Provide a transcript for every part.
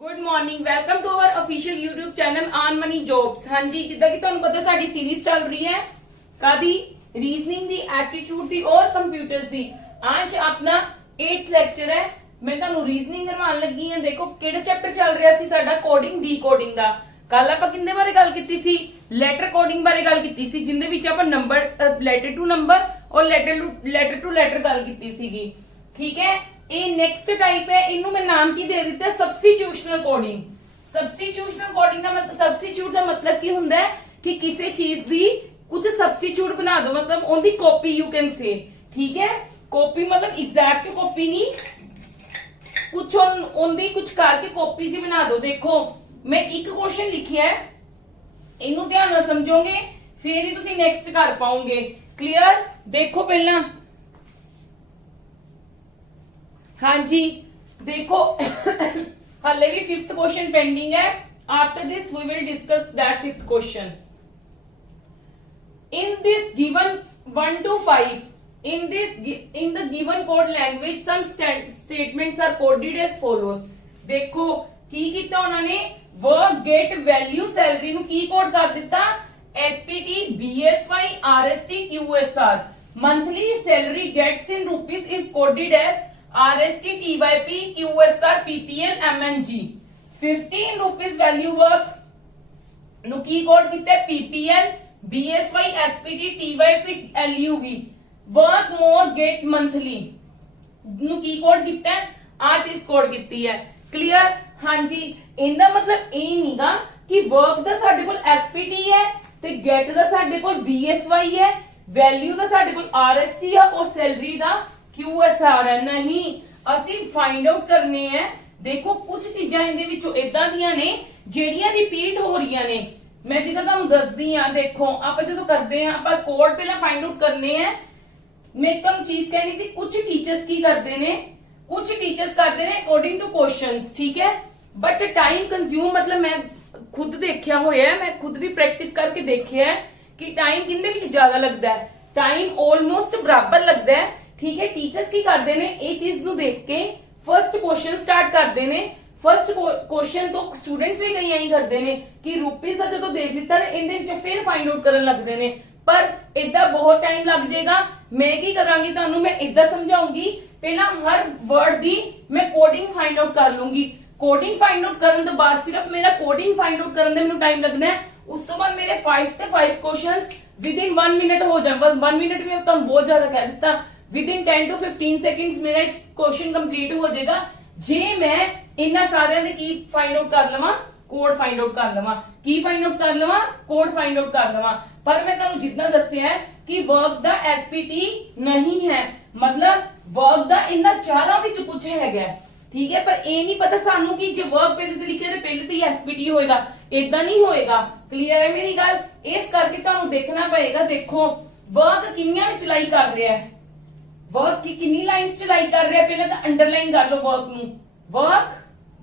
Good morning, welcome to our official YouTube channel on Money Jobs. हाँ जी, जिद्दां कि तुहानू पता साडी सीरीज चल रही है कादी रीजनिंग दी, एप्टीट्यूड दी और कंप्यूटर्स दी। आज अपना 8th लेक्चर है। मैं तुहानू रीजनिंग करवाने लगी हां। देखो किहड़ा चैप्टर चल रहा सी साडा कोडिंग डी कोडिंग दा। कल आपां किंदे बारे गल कीती सी? लेटर कोडिंग बारे गल कीती सी, जिंदे विच आपां नंबर लेटर टू नंबर और लेटर टू लेटर गल कीती सीगी। ठीक है, ये नेक्स्ट टाइप है। इनू मैं नाम की दे दिता सब्स्टिट्यूशनल कोडिंग। सब्स्टिट्यूशनल कोडिंग का मतलब, सब्स्टिट्यूट का मतलब की हुंदा है कि किसी चीज दी कुछ सब्स्टिट्यूट बना दो, मतलब ओनदी कॉपी यू कैन से। ठीक है, कॉपी मतलब एग्जैक्ट कॉपी नहीं, कुछ ओनदी कुछ करके कॉपी जी बना दो। देखो मैं एक क्वेश्चन लिखिया है, इनू ध्यान नाल समझोगे फिर ही तुसी नेक्स्ट कर पाओगे। क्लियर? देखो पहला, हाँ जी देखो हाले भी 5th क्वेश्चन पेंडिंग है। After this we will discuss that 5th question. In this given 1 to 5 in the given code language some statements are coded as follows। देखो की कीता उन्होंने, वर्क गेट वैल्यू सैलरी नु की कोड कर दिता SPT BSY RST QSR. Monthly salary gets in rupees is coded as RST, TYP, QSR, PPL, MNG। 15 rupees value work नु की कोड कितना है PPL, BSY, SPT, TYP, LUV। Work more get monthly नु की कोड कितना है, आ चीज code कितनी है। क्लियर? हाँ जी, इनका मतलब ये नहींगा कि वर्क दा साडे कोल SPT है ते गेट दा साडे कोल BSY है, वैल्यू दा साडे कोल RST है और सैलरी दा QSR है। नहीं, असी फाइंड आउट करने हैं। देखो कुछ चीजां इहदे विचों इदां दियां ने जेड़ियां रिपीट हो रही ने। मैं जिदा तुहानू दसदी हां, देखो आप जो करते हैं आप कोड पहला फाइंड आउट करने हैं। मैं तुहानू चीज कहनी सी, कुछ टीचर्स की करते ने, कुछ टीचर्स करते ने अकॉर्डिंग टू क्वेश्चंस। ठीक है, बट टाइम कंज्यूम, मतलब मैं खुद देखा होया है, मैं खुद भी प्रैक्टिस करके देखिया है कि टाइम किंदे विच ज्यादा लगता है। टाइम ऑलमोस्ट बराबर लगता है। ठीक है, टीचर्स की करते ने ये चीज नु देख के फर्स्ट क्वेश्चन स्टार्ट करते ने। फर्स्ट क्वेश्चन तो स्टूडेंट्स भी कई यही करते ने कि रुपीस का जो देख लिता है इनदे विच फिर फाइंड आउट करन लगते ने, पर इदा बहुत टाइम लग जाएगा। मैं की करांगी तुहानू, मैं इदा समझाऊंगी। पहला हर वर्ड दी मैं कोडिंग फाइंड आउट कर लूंगी। कोडिंग फाइंड आउट करने तो बाद सिर्फ मेरा कोडिंग फाइंड आउट करने में टाइम लगना है। उस तो बाद मेरे 5 से 5 क्वेश्चंस विद इन 1 मिनट हो जाए। 1 मिनट में तो बहुत ज्यादा कह दिता, विद इन 10 to 15 सेकंड्स मेरा क्वेश्चन कंप्लीट हो जाएगा जे मैं इन्ना सारे दे की फाइंड आउट कर लवां, कोड फाइंड आउट कर लवां। की फाइंड आउट कर लवां? कोड फाइंड आउट कर लवां। पर मैं तुहानू जितना दस्सिया है कि वर्क दा एसपीटी नहीं है, मतलब वर्क दा इन्ना चारों विच कुछ हैगा। ठीक है, पर ये नहीं पता सानू कि जे वर्क पहले तो लिखे पहले तो ही एसपीटी होएगा, इदा नहीं होएगा। क्लियर है मेरी गल? इस करके तुहानू देखना पड़ेगा। देखो वर्क किन्नियां विच लाई कर रहा है, वर्क की कितनी लाइन्स च लाई कर रहा है, पहले तो अंडरलाइन कर लो वर्क नु। Work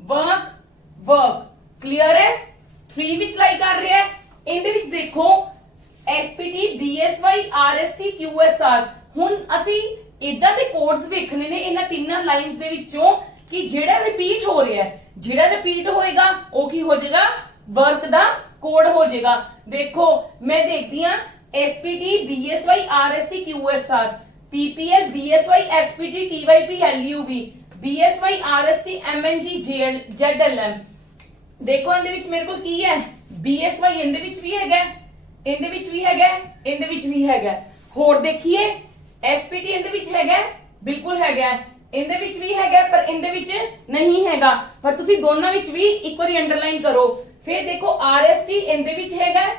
work work. क्लियर है? 3 विच लाई कर रहा है। इहदे विच देखो एसपीटी बीएसवाई आरएसटी क्यूएसआर। हुन असी इदां दे कोड्स वेखने ने इन्हां तीनां लाइन्स दे विचों कि जेड़ा रिपीट हो रहा है, जेड़ा रिपीट होएगा वो की हो जाएगा, वर्क दा कोड हो जाएगा। देखो मैं देखती हां SPT BSY RST QSR, PPL BSY SPT TYP LUV, BSY RST MNG ZLM. देखो इनदे विच मेरे को की है, बीएसवाई इनदे विच भी हैगा, इनदे विच भी हैगा, इनदे विच भी हैगा। होर देखिए एसपीटी इनदे विच हैगा, बिल्कुल हैगा, इनदे विच भी हैगा, पर इनदे विच नहीं हैगा। पर तुसी दोनों विच भी एक बार अंडरलाइन करो। फिर देखो आरएसटी इनदे विच हैगा,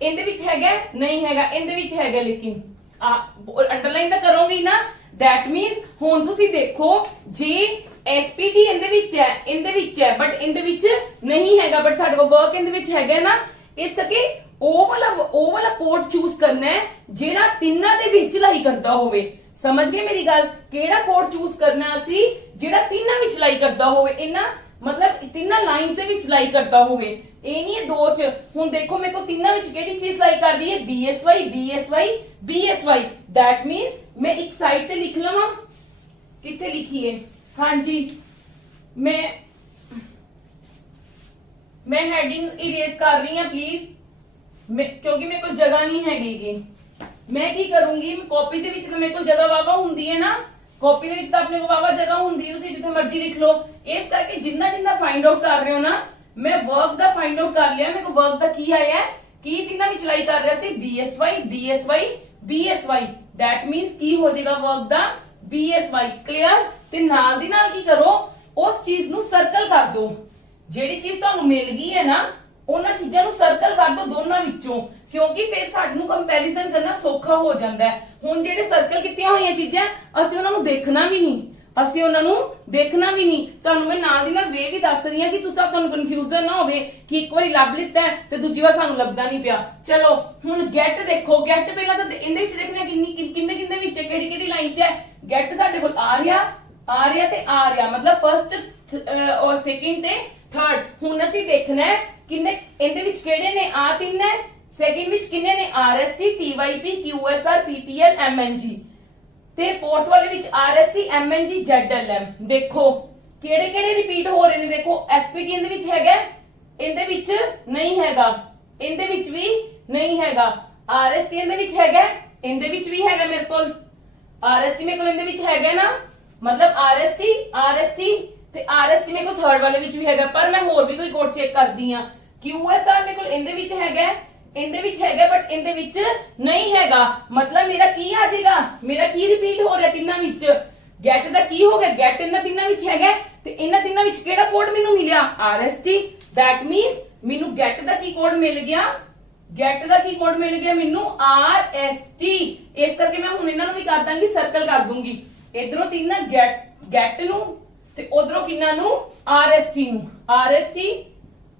इनदे विच हैगा, नहीं हैगा, इनदे विच हैगा, लेकिन अंडरलाइन तो करोगे ना। दैट मीन्स हुण तुसी देखो जे एसपीटी इनदे विच है, इनदे विच है, बट इनदे विच नहीं हैगा, बट साडे कोल वर्क इनदे विच हैगा ना। इस करके ओ वाला कोड चूज करना है जेड़ा तिन्ना दे विच लाई करदा होवे। समझ गए मेरी गल? केड़ा कोड चूज करना असी जेड़ा तिन्ना विच लाई करदा होवे, इन्ना मतलब तिन्ना लाइन्स दे विच लाई करदा होवे। ये नहीं है दो च। हुण देखो मेरे को तिन्ना विच केड़ी चीज लाई कर रही है, बीएसवाई बीएसवाई बीएसवाई। दैट मीन्स मैं एक साइड ते लिख लवां, किथे लिखी है, हाँ जी मैं मैं हेडिंग इरेज कर रही हूं प्लीज, क्योंकि मेरे को जगह नहीं हैगी। मैं की करूंगी, कॉपी ਦੇ ਵਿੱਚ ਤਾਂ ਮੇਰੇ ਕੋਲ ਜਗ੍ਹਾ ਵਾਵਾ ਹੁੰਦੀ ਹੈ ਨਾ, ਕਾਪੀ ਦੇ ਵਿੱਚ ਤਾਂ ਆਪਣੇ ਕੋਲ ਵਾਵਾ ਜਗ੍ਹਾ ਹੁੰਦੀ ਹੈ, ਤੁਸੀਂ ਜਿੱਥੇ ਮਰਜ਼ੀ ਲਿਖ ਲਓ। ਇਸ ਕਰਕੇ ਜਿੰਨਾ ਜਿੰਨਾ ਫਾਈਂਡ ਆਊਟ ਕਰ ਰਹੇ ਹੋ ਨਾ, ਮੈਂ ਵਰਕ ਦਾ ਫਾਈਂਡ ਆਊਟ ਕਰ ਲਿਆ। ਮੇਰੇ ਕੋਲ ਵਰਕ ਦਾ ਕੀ ਆਇਆ, ਕੀ ਤਿੰਨਾਂ ਵਿੱਚ ਲਾਈ ਕਰ ਰਿਹਾ ਸੀ, BSY BSY BSY। that means ਕੀ ਹੋ ਜਾਏਗਾ ਵਰਕ ਦਾ BSY। ਕਲੀਅਰ? ਤੇ ਨਾਲ ਦੀ ਨਾਲ ਕੀ ਕਰੋ, ਉਸ ਚੀਜ਼ ਨੂੰ ਸਰਕਲ ਕਰ ਦਿਓ। ਜਿਹੜੀ ਚੀਜ਼ ਤੁਹਾਨੂੰ ਮਿਲ ਗਈ ਹੈ ਨਾ, ਉਹਨਾਂ ਚੀਜ਼ਾਂ ਨੂੰ ਸਰਕਲ ਕਰ ਦਿਓ ਦੋਨਾਂ ਵਿੱਚੋਂ, ਕਿਉਂਕਿ ਫਿਰ ਸਾਨੂੰ ਕੰਪੈਰੀਜ਼ਨ ਕਰਨਾ ਸੌਖਾ ਹੋ ਜਾਂਦਾ ਹੈ। ਹੁਣ ਜਿਹੜੇ ਸਰਕਲ ਕੀਤੀਆਂ ਹੋਈਆਂ ਚੀਜ਼ਾਂ ਅਸੀਂ ਉਹਨਾਂ ਨੂੰ ਦੇਖਣਾ ਵੀ ਨਹੀਂ, ਤੁਹਾਨੂੰ ਮੈਂ ਨਾਲ ਦੀ ਨਾਲ ਵੇ ਵੀ ਦੱਸ ਰਹੀ ਹਾਂ ਕਿ ਤੁਹਾਨੂੰ ਕਨਫਿਊਜ਼ਨ ਨਾ ਹੋਵੇ ਕਿ ਇੱਕ ਵਾਰੀ ਲੱਭ ਲਿੱਤਾ ਤੇ ਦੂਜੀ ਵਾਰ ਸਾਨੂੰ ਲੱਭਦਾ ਨਹੀਂ ਪਿਆ। ਚਲੋ ਹੁਣ ਗੈਟ ਦੇਖੋ, ਗੈਟ ਪਹਿਲਾਂ ਤਾਂ ਇਹਦੇ ਵਿੱਚ ਦੇਖਣਾ ਕਿੰਨੇ ਵਿੱਚ ਹੈ, ਕਿਹੜੀ ਲਾਈਨ 'ਚ ਹੈ। ਗੈਟ ਸਾਡੇ ਕੋਲ ਆ ਰਿਹਾ ਤੇ ਆ ਰਿਹਾ, ਮਤਲਬ ਫਰਸਟ ਔਰ ਸੈਕਿੰਡ ਤੇ ਥਰਡ। ਹੁਣ ਅਸੀਂ ਦੇਖਣਾ ਹੈ ਕਿੰਨੇ ਇਹਦੇ ਵਿੱਚ ਕਿਹੜੇ ਨੇ, ਆ ਤਿੰਨ ਹੈ। ਸੈਕਿੰਡ ਵਿੱਚ ਕਿੰਨੇ ਨੇ, RST TYP QSR PPL MNG, ਤੇ ਫੋਰਥ ਵਾਲੇ ਵਿੱਚ RST MNG ZLM। ਦੇਖੋ ਕਿਹੜੇ ਕਿਹੜੇ ਰਿਪੀਟ ਹੋ ਰਹੇ ਨੇ। ਦੇਖੋ SPT ਇਹਦੇ ਵਿੱਚ ਹੈਗਾ, ਇਹਦੇ ਵਿੱਚ ਨਹੀਂ ਹੈਗਾ, ਇਹਦੇ ਵਿੱਚ ਵੀ ਨਹੀਂ ਹੈਗਾ। RST ਇਹਦੇ ਵਿੱਚ ਹੈਗਾ, ਇਹਦੇ ਵਿੱਚ ਵੀ ਹੈਗਾ। ਮੇਰੇ ਕੋਲ RST ਮੇਰੇ ਕੋਲ ਇਹਦੇ ਵਿੱਚ ਹੈਗਾ ਨਾ, ਮਤਲਬ RST ਤੇ RST ਮੇਰੇ ਕੋਲ ਥਰਡ ਵਾਲੇ ਵਿੱਚ ਵੀ ਹੈਗਾ। ਪਰ ਮੈਂ ਹੋਰ ਵੀ ਕੋਈ ਕੋਡ ਚੈੱਕ ਕਰਦੀ ਆ। QSR ਮੇਰੇ ਕੋਲ ਇਹਦੇ ਵਿੱਚ ਹੈਗਾ, ਇਹਦੇ ਵਿੱਚ ਹੈਗਾ, ਬਟ ਇਹਦੇ ਵਿੱਚ ਨਹੀਂ ਹੈਗਾ। ਮਤਲਬ ਮੇਰਾ ਕੀ ਆ ਜਾਏਗਾ, ਮੇਰਾ ਕੀ ਰਿਪੀਟ ਹੋ ਰਿਹਾ ਤਿੰਨਾਂ ਵਿੱਚ। ਗੈਟ ਦਾ ਕੀ ਹੋ ਗਿਆ, ਗੈਟ ਇਹਨਾਂ ਤਿੰਨਾਂ ਵਿੱਚ ਹੈਗਾ, ਤੇ ਇਹਨਾਂ ਤਿੰਨਾਂ ਵਿੱਚ ਕਿਹੜਾ ਕੋਡ ਮੈਨੂੰ ਮਿਲਿਆ, RST। that means ਮੈਨੂੰ ਗੈਟ ਦਾ ਕੀ ਕੋਡ ਮਿਲ ਗਿਆ, ਮੈਨੂੰ RST। ਇਸ ਕਰਕੇ ਮੈਂ ਹੁਣ ਇਹਨਾਂ ਨੂੰ ਵੀ ਕਰ ਦਾਂਗੀ, ਸਰਕਲ ਕਰ ਦੂੰਗੀ। ਇਧਰੋਂ ਤਿੰਨਾਂ ਗੈਟ ਨੂੰ ਤੇ ਉਧਰੋਂ ਕਿੰਨਾਂ ਨੂੰ, RST ਨੂੰ।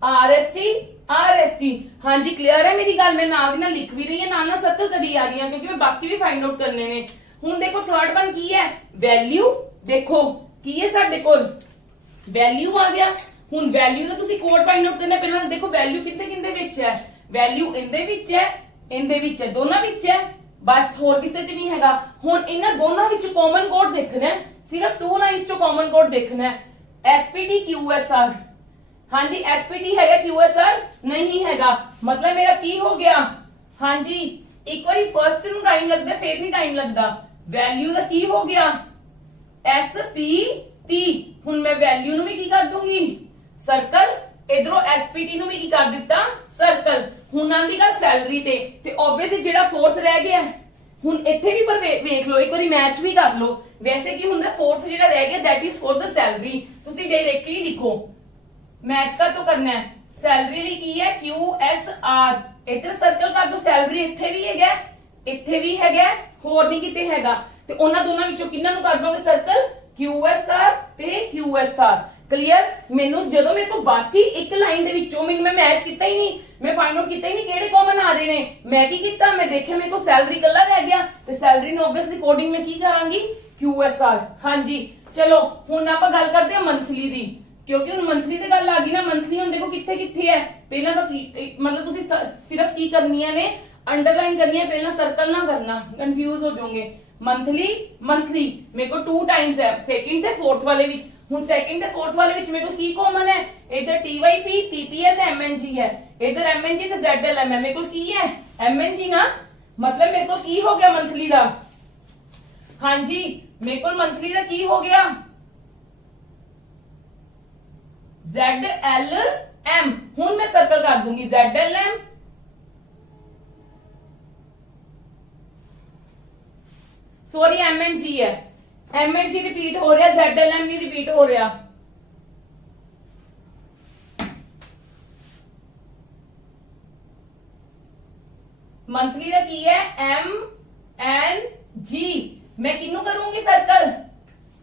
RST। ਹਾਂਜੀ ਕਲੀਅਰ ਹੈ ਮੇਰੀ ਗੱਲ? ਮੈਂ ਨਾਲ ਦੀ ਨਾਲ ਲਿਖ ਵੀ ਰਹੀ ਹਾਂ, ਨਾਲ ਸਰਕਲ ਕਰੀ ਆ ਰਹੀ ਹਾਂ, ਕਿਉਂਕਿ ਮੈਂ ਬਾਕੀ ਵੀ ਫਾਈਂਡ ਆਊਟ ਕਰਨੇ ਨੇ। ਹੁਣ ਦੇਖੋ ਥਰਡ ਵਨ ਕੀ ਹੈ, ਵੈਲਿਊ। ਦੇਖੋ ਕੀ ਹੈ ਸਾਡੇ ਕੋਲ, ਵੈਲਿਊ ਆ ਗਿਆ। ਹੁਣ ਵੈਲਿਊ ਦਾ ਤੁਸੀਂ ਕੋਡ ਫਾਈਂਡ ਆਊਟ ਕਰਨਾ। ਪਹਿਲਾਂ ਦੇਖੋ ਵੈਲਿਊ ਕਿੰਦੇ ਵਿੱਚ ਹੈ, ਵੈਲਿਊ ਇਹਦੇ ਵਿੱਚ ਹੈ, ਦੋਨਾਂ ਵਿੱਚ ਹੈ, ਬਸ ਹੋਰ ਕਿਸੇ ਚ ਨਹੀਂ ਹੈਗਾ। ਹੁਣ ਇਹਨਾਂ ਦੋਨਾਂ ਵਿੱਚ ਕਾਮਨ ਕੋਡ ਦੇਖਣਾ ਹੈ, ਸਿਰਫ 2 ਲਾਈਨਸ ਤੋਂ ਕਾਮਨ ਕੋਡ ਦੇਖਣਾ ਹੈ। SPT QSR, ਹਾਂਜੀ SPT ਹੈਗਾ, QSR ਨਹੀਂ ਹੈਗਾ। ਮਤਲਬ ਮੇਰਾ ਕੀ ਹੋ ਗਿਆ, ਹਾਂਜੀ ਇੱਕ ਵਾਰੀ ਫਰਸਟ ਨੂੰ ਟਾਈਮ ਲੱਗਦਾ, ਫਿਰ ਨਹੀਂ ਟਾਈਮ ਲੱਗਦਾ। ਵੈਲਿਊ ਦਾ ਕੀ ਹੋ ਗਿਆ, SPT। ਹੁਣ ਮੈਂ ਵੈਲਿਊ ਨੂੰ ਵੀ ਕੀ ਕਰ ਦੂੰਗੀ, ਸਰਕਲ। ਇਧਰੋਂ SPT ਨੂੰ ਵੀ ਕੀ ਕਰ ਦਿੱਤਾ, ਸਰਕਲ। ਹੁਣ ਆਂਦੀ ਗੱਲ ਸੈਲਰੀ ਤੇ ਆਬਵੀਅਸਲੀ ਜਿਹੜਾ ਫੋਰਥ ਰਹਿ ਗਿਆ, ਹੁਣ ਇੱਥੇ ਵੀ ਪਰ ਵੇਖ ਲਓ, ਇੱਕ ਵਾਰੀ ਮੈਚ ਵੀ ਕਰ ਲਓ। ਵੈਸੇ ਕੀ ਹੁੰਦਾ, ਫੋਰਥ ਜਿਹੜਾ ਰਹਿ ਗਿਆ that is for the salary, ਤੁਸੀਂ ਡਾਇਰੈਕਟਲੀ ਲਿਖੋ। ਮੈਚ ਕਾ ਤੋਂ ਕਰਨਾ ਹੈ, ਸੈਲਰੀ ਲਈ ਕੀ ਹੈ, QSR। ਇੱਧਰ ਸਰਕਲ ਕਰ ਦੋ, ਸੈਲਰੀ ਇੱਥੇ ਵੀ ਹੈਗਾ, ਹੋਰ ਨਹੀਂ ਕਿਤੇ ਹੈਗਾ। ਤੇ ਉਹਨਾਂ ਦੋਨਾਂ ਵਿੱਚੋਂ ਕਿੰਨਾਂ ਨੂੰ ਕਰ ਦੋਗੇ ਸਰਕਲ, QSR ਤੇ QSR। ਕਲੀਅਰ? ਮੈਨੂੰ ਜਦੋਂ ਮੇਰੇ ਕੋਲ ਬਾਕੀ ਇੱਕ ਲਾਈਨ ਦੇ ਵਿੱਚੋਂ ਮੈਂ ਮੈਚ ਕੀਤਾ ਹੀ ਨਹੀਂ, ਮੈਂ ਫਾਈਂਡ ਆਊਟ ਕੀਤਾ ਹੀ ਨਹੀਂ ਕਿਹੜੇ ਕਾਮਨ ਆ ਰਹੇ ਨੇ। ਮੈਂ ਕੀ ਕੀਤਾ, ਮੈਂ ਦੇਖਿਆ ਮੇਰੇ ਕੋਲ ਸੈਲਰੀ ਕੱਲਾ ਰਹਿ ਗਿਆ, ਤੇ ਸੈਲਰੀ ਨੂੰ ਆਬਵੀਅਸਲੀ ਕੋਡਿੰਗ ਮੈਂ ਕੀ ਕਰਾਂਗੀ, QSR। ਹਾਂਜੀ ਚਲੋ ਹੁਣ ਆਪਾਂ ਗੱਲ ਕਰਦੇ ਹਾਂ ਮੰਥਲੀ ਦੀ, ਕਿਉਂਕਿ ਹੁਣ ਮੰਥਲੀ ਤੇ ਗੱਲ ਆ ਗਈ ਨਾ। ਮੰਥਲੀ ਹੁਣ ਦੇਖੋ ਕਿੱਥੇ ਹੈ, ਪਹਿਲਾਂ ਤਾਂ ਮਤਲਬ ਤੁਸੀਂ ਸਿਰਫ ਕੀ ਕਰਨੀਆਂ ਨੇ, ਅੰਡਰਲਾਈਨ ਕਰਨੀ ਹੈ, ਪਹਿਲਾਂ ਸਰਕਲ ਨਾ ਕਰਨਾ, ਕੰਫਿਊਜ਼ ਹੋ ਜਾਓਗੇ। ਮੰਥਲੀ ਮੇਰੇ ਕੋਲ 2 ਟਾਈਮਸ ਹੈ, ਸੈਕਿੰਡ ਤੇ ਫੋਰਥ ਵਾਲੇ ਵਿੱਚ। ਹੁਣ ਸੈਕਿੰਡ ਤੇ ਫੋਰਥ ਵਾਲੇ ਵਿੱਚ ਮੇਰੇ ਕੋਲ ਕੀ ਕਾਮਨ ਹੈ, ਇਧਰ TYP PPL ਤੇ MNG ਹੈ, ਇਧਰ MNG ਤੇ ZLM ਹੈ। ਮੇਰੇ ਕੋਲ ਕੀ ਹੈ, MNG ਨਾ, ਮਤਲਬ ਮੇਰੇ ਕੋਲ ਕੀ ਹੋ ਗਿਆ ਮੰਥਲੀ ਦਾ, ਹਾਂਜੀ ਮੇਰੇ ਕੋਲ ਮੰਥਲੀ ਦਾ ਕੀ ਹੋ ਗਿਆ, ZLM। ਹੁਣ ਮੈਂ ਸਰਕਲ ਕਰ ਦੂੰਗੀ, ZLM। ਸੌਰੀ MNG ਹੈ, MNG ਰਿਪੀਟ ਹੋ ਰਿਹਾ, ZLM ਨਹੀਂ ਰਿਪੀਟ ਹੋ ਰਿਹਾ। ਮੰਥਲੀ ਦਾ ਕੀ ਹੈ, MNG। ਮੈਂ ਕਿਹਨੂੰ ਕਰੂੰਗੀ ਸਰਕਲ,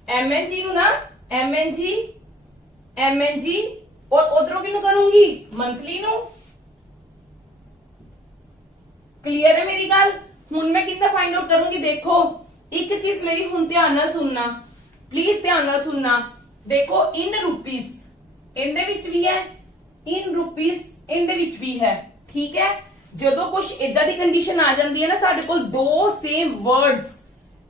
MNG ਨੂੰ ਨਾ, MNG और उधरों किन्नू करूंगी, मंथली नु। क्लियर है मेरी गल? हुन मैं कितना फाइंड आउट करूंगी, देखो एक चीज मेरी हुन ध्यान नाल सुनना, प्लीज ध्यान नाल सुनना। देखो इन रुपीस इनदे विच भी है, इन रुपीस इनदे विच भी है, ठीक है। जदों कुछ इदां दी कंडीशन आ जांदी है ना, साडे कोल 2 सेम वर्ड्स